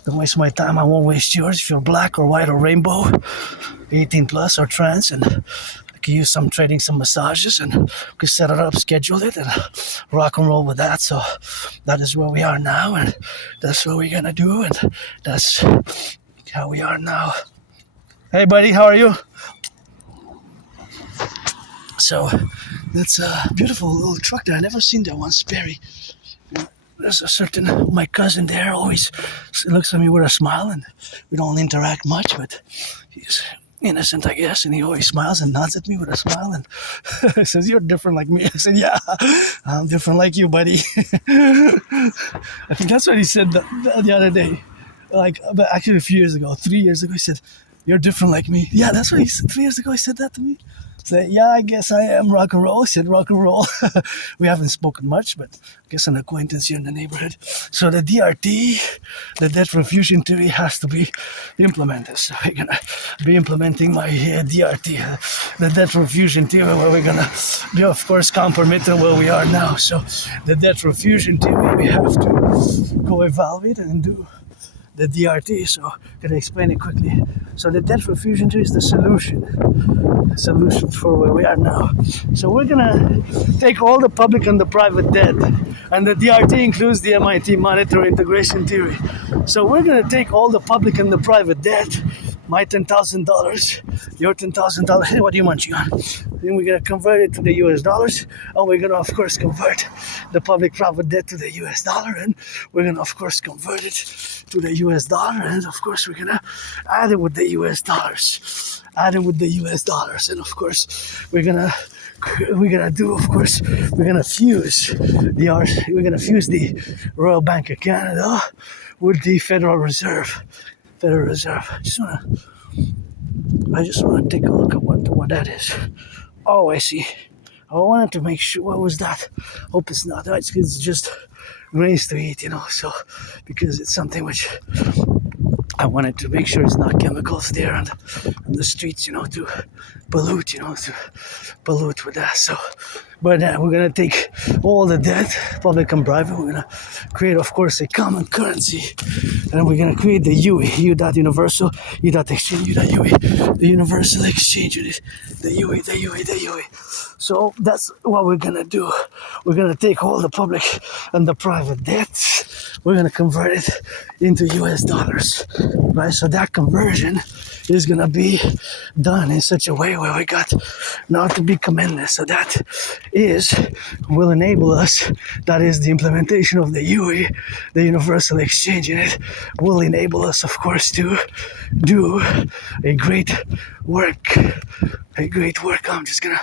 Don't waste my time, I won't waste yours. If you're black or white or rainbow, 18 plus or trans, and I can use some training, some massages, and we can set it up, schedule it, and rock and roll with that. So that is where we are now, and that's what we're gonna do, and that's how we are now. Hey buddy, how are you? So that's a beautiful little truck there. I never seen that one, Sperry. There's a certain, my cousin there always looks at me with a smile, and we don't interact much, but he's innocent, I guess, and he always smiles and nods at me with a smile and says, you're different like me. I said, yeah, I'm different like you, buddy. I think that's what he said the other day, but actually a few years ago, 3 years ago, he said, you're different like me. Yeah, that's what he said. 3 years ago, he said that to me. Said, yeah, I guess I am rock and roll. He said rock and roll. We haven't spoken much, but I guess an acquaintance here in the neighborhood. So the DRT, the debt refusion theory, has to be implemented. So we're going to be implementing my DRT, the debt refusion theory, where we're going to be, of course, compromitted where we are now. So the debt refusion theory, we have to go evaluate and do the DRT, so I'm gonna explain it quickly. So the debt refusion is the solution for where we are now. So we're gonna take all the public and the private debt, and the DRT includes the MIT monetary integration theory. So we're gonna take all the public and the private debt, my $10,000, your $10,000. Hey, what do you want, John? Then we're gonna convert it to the US dollars, and we're gonna of course convert the public private debt to the US dollar, and we're gonna of course convert it to the US dollar, and of course we're gonna add it with the US dollars. And of course we're gonna fuse the Royal Bank of Canada with the Federal Reserve. I just wanna take a look at what that is. Oh, I see. I wanted to make sure. What was that? Hope it's not. It's just grains to eat, so because it's something which I wanted to make sure it's not chemicals there on the streets, to pollute with that. So, but we're gonna take all the debt, public and private. We're gonna create, of course, a common currency, and we're gonna create the UE, U.Universal, U.Exchange, U.UE, the universal exchange unit, the UE. So that's what we're gonna do. We're gonna take all the public and the private debts. We're gonna convert it into US dollars, right? So that conversion is gonna be done in such a way where we got not to be commended. So that will enable us. That is the implementation of the UE, the universal exchange unit, will enable us, of course, to do a great work. I'm just gonna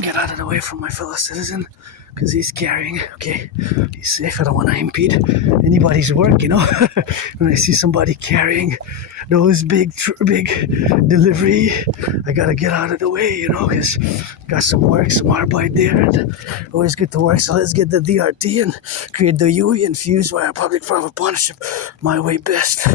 get out of the way from my fellow citizen, because he's carrying, okay, he's safe. I don't want to impede anybody's work, When I see somebody carrying those big delivery, I gotta get out of the way, because got some arbeit there, and always get to work. So let's get the DRT and create the UE and fuse via public-private partnership my way best.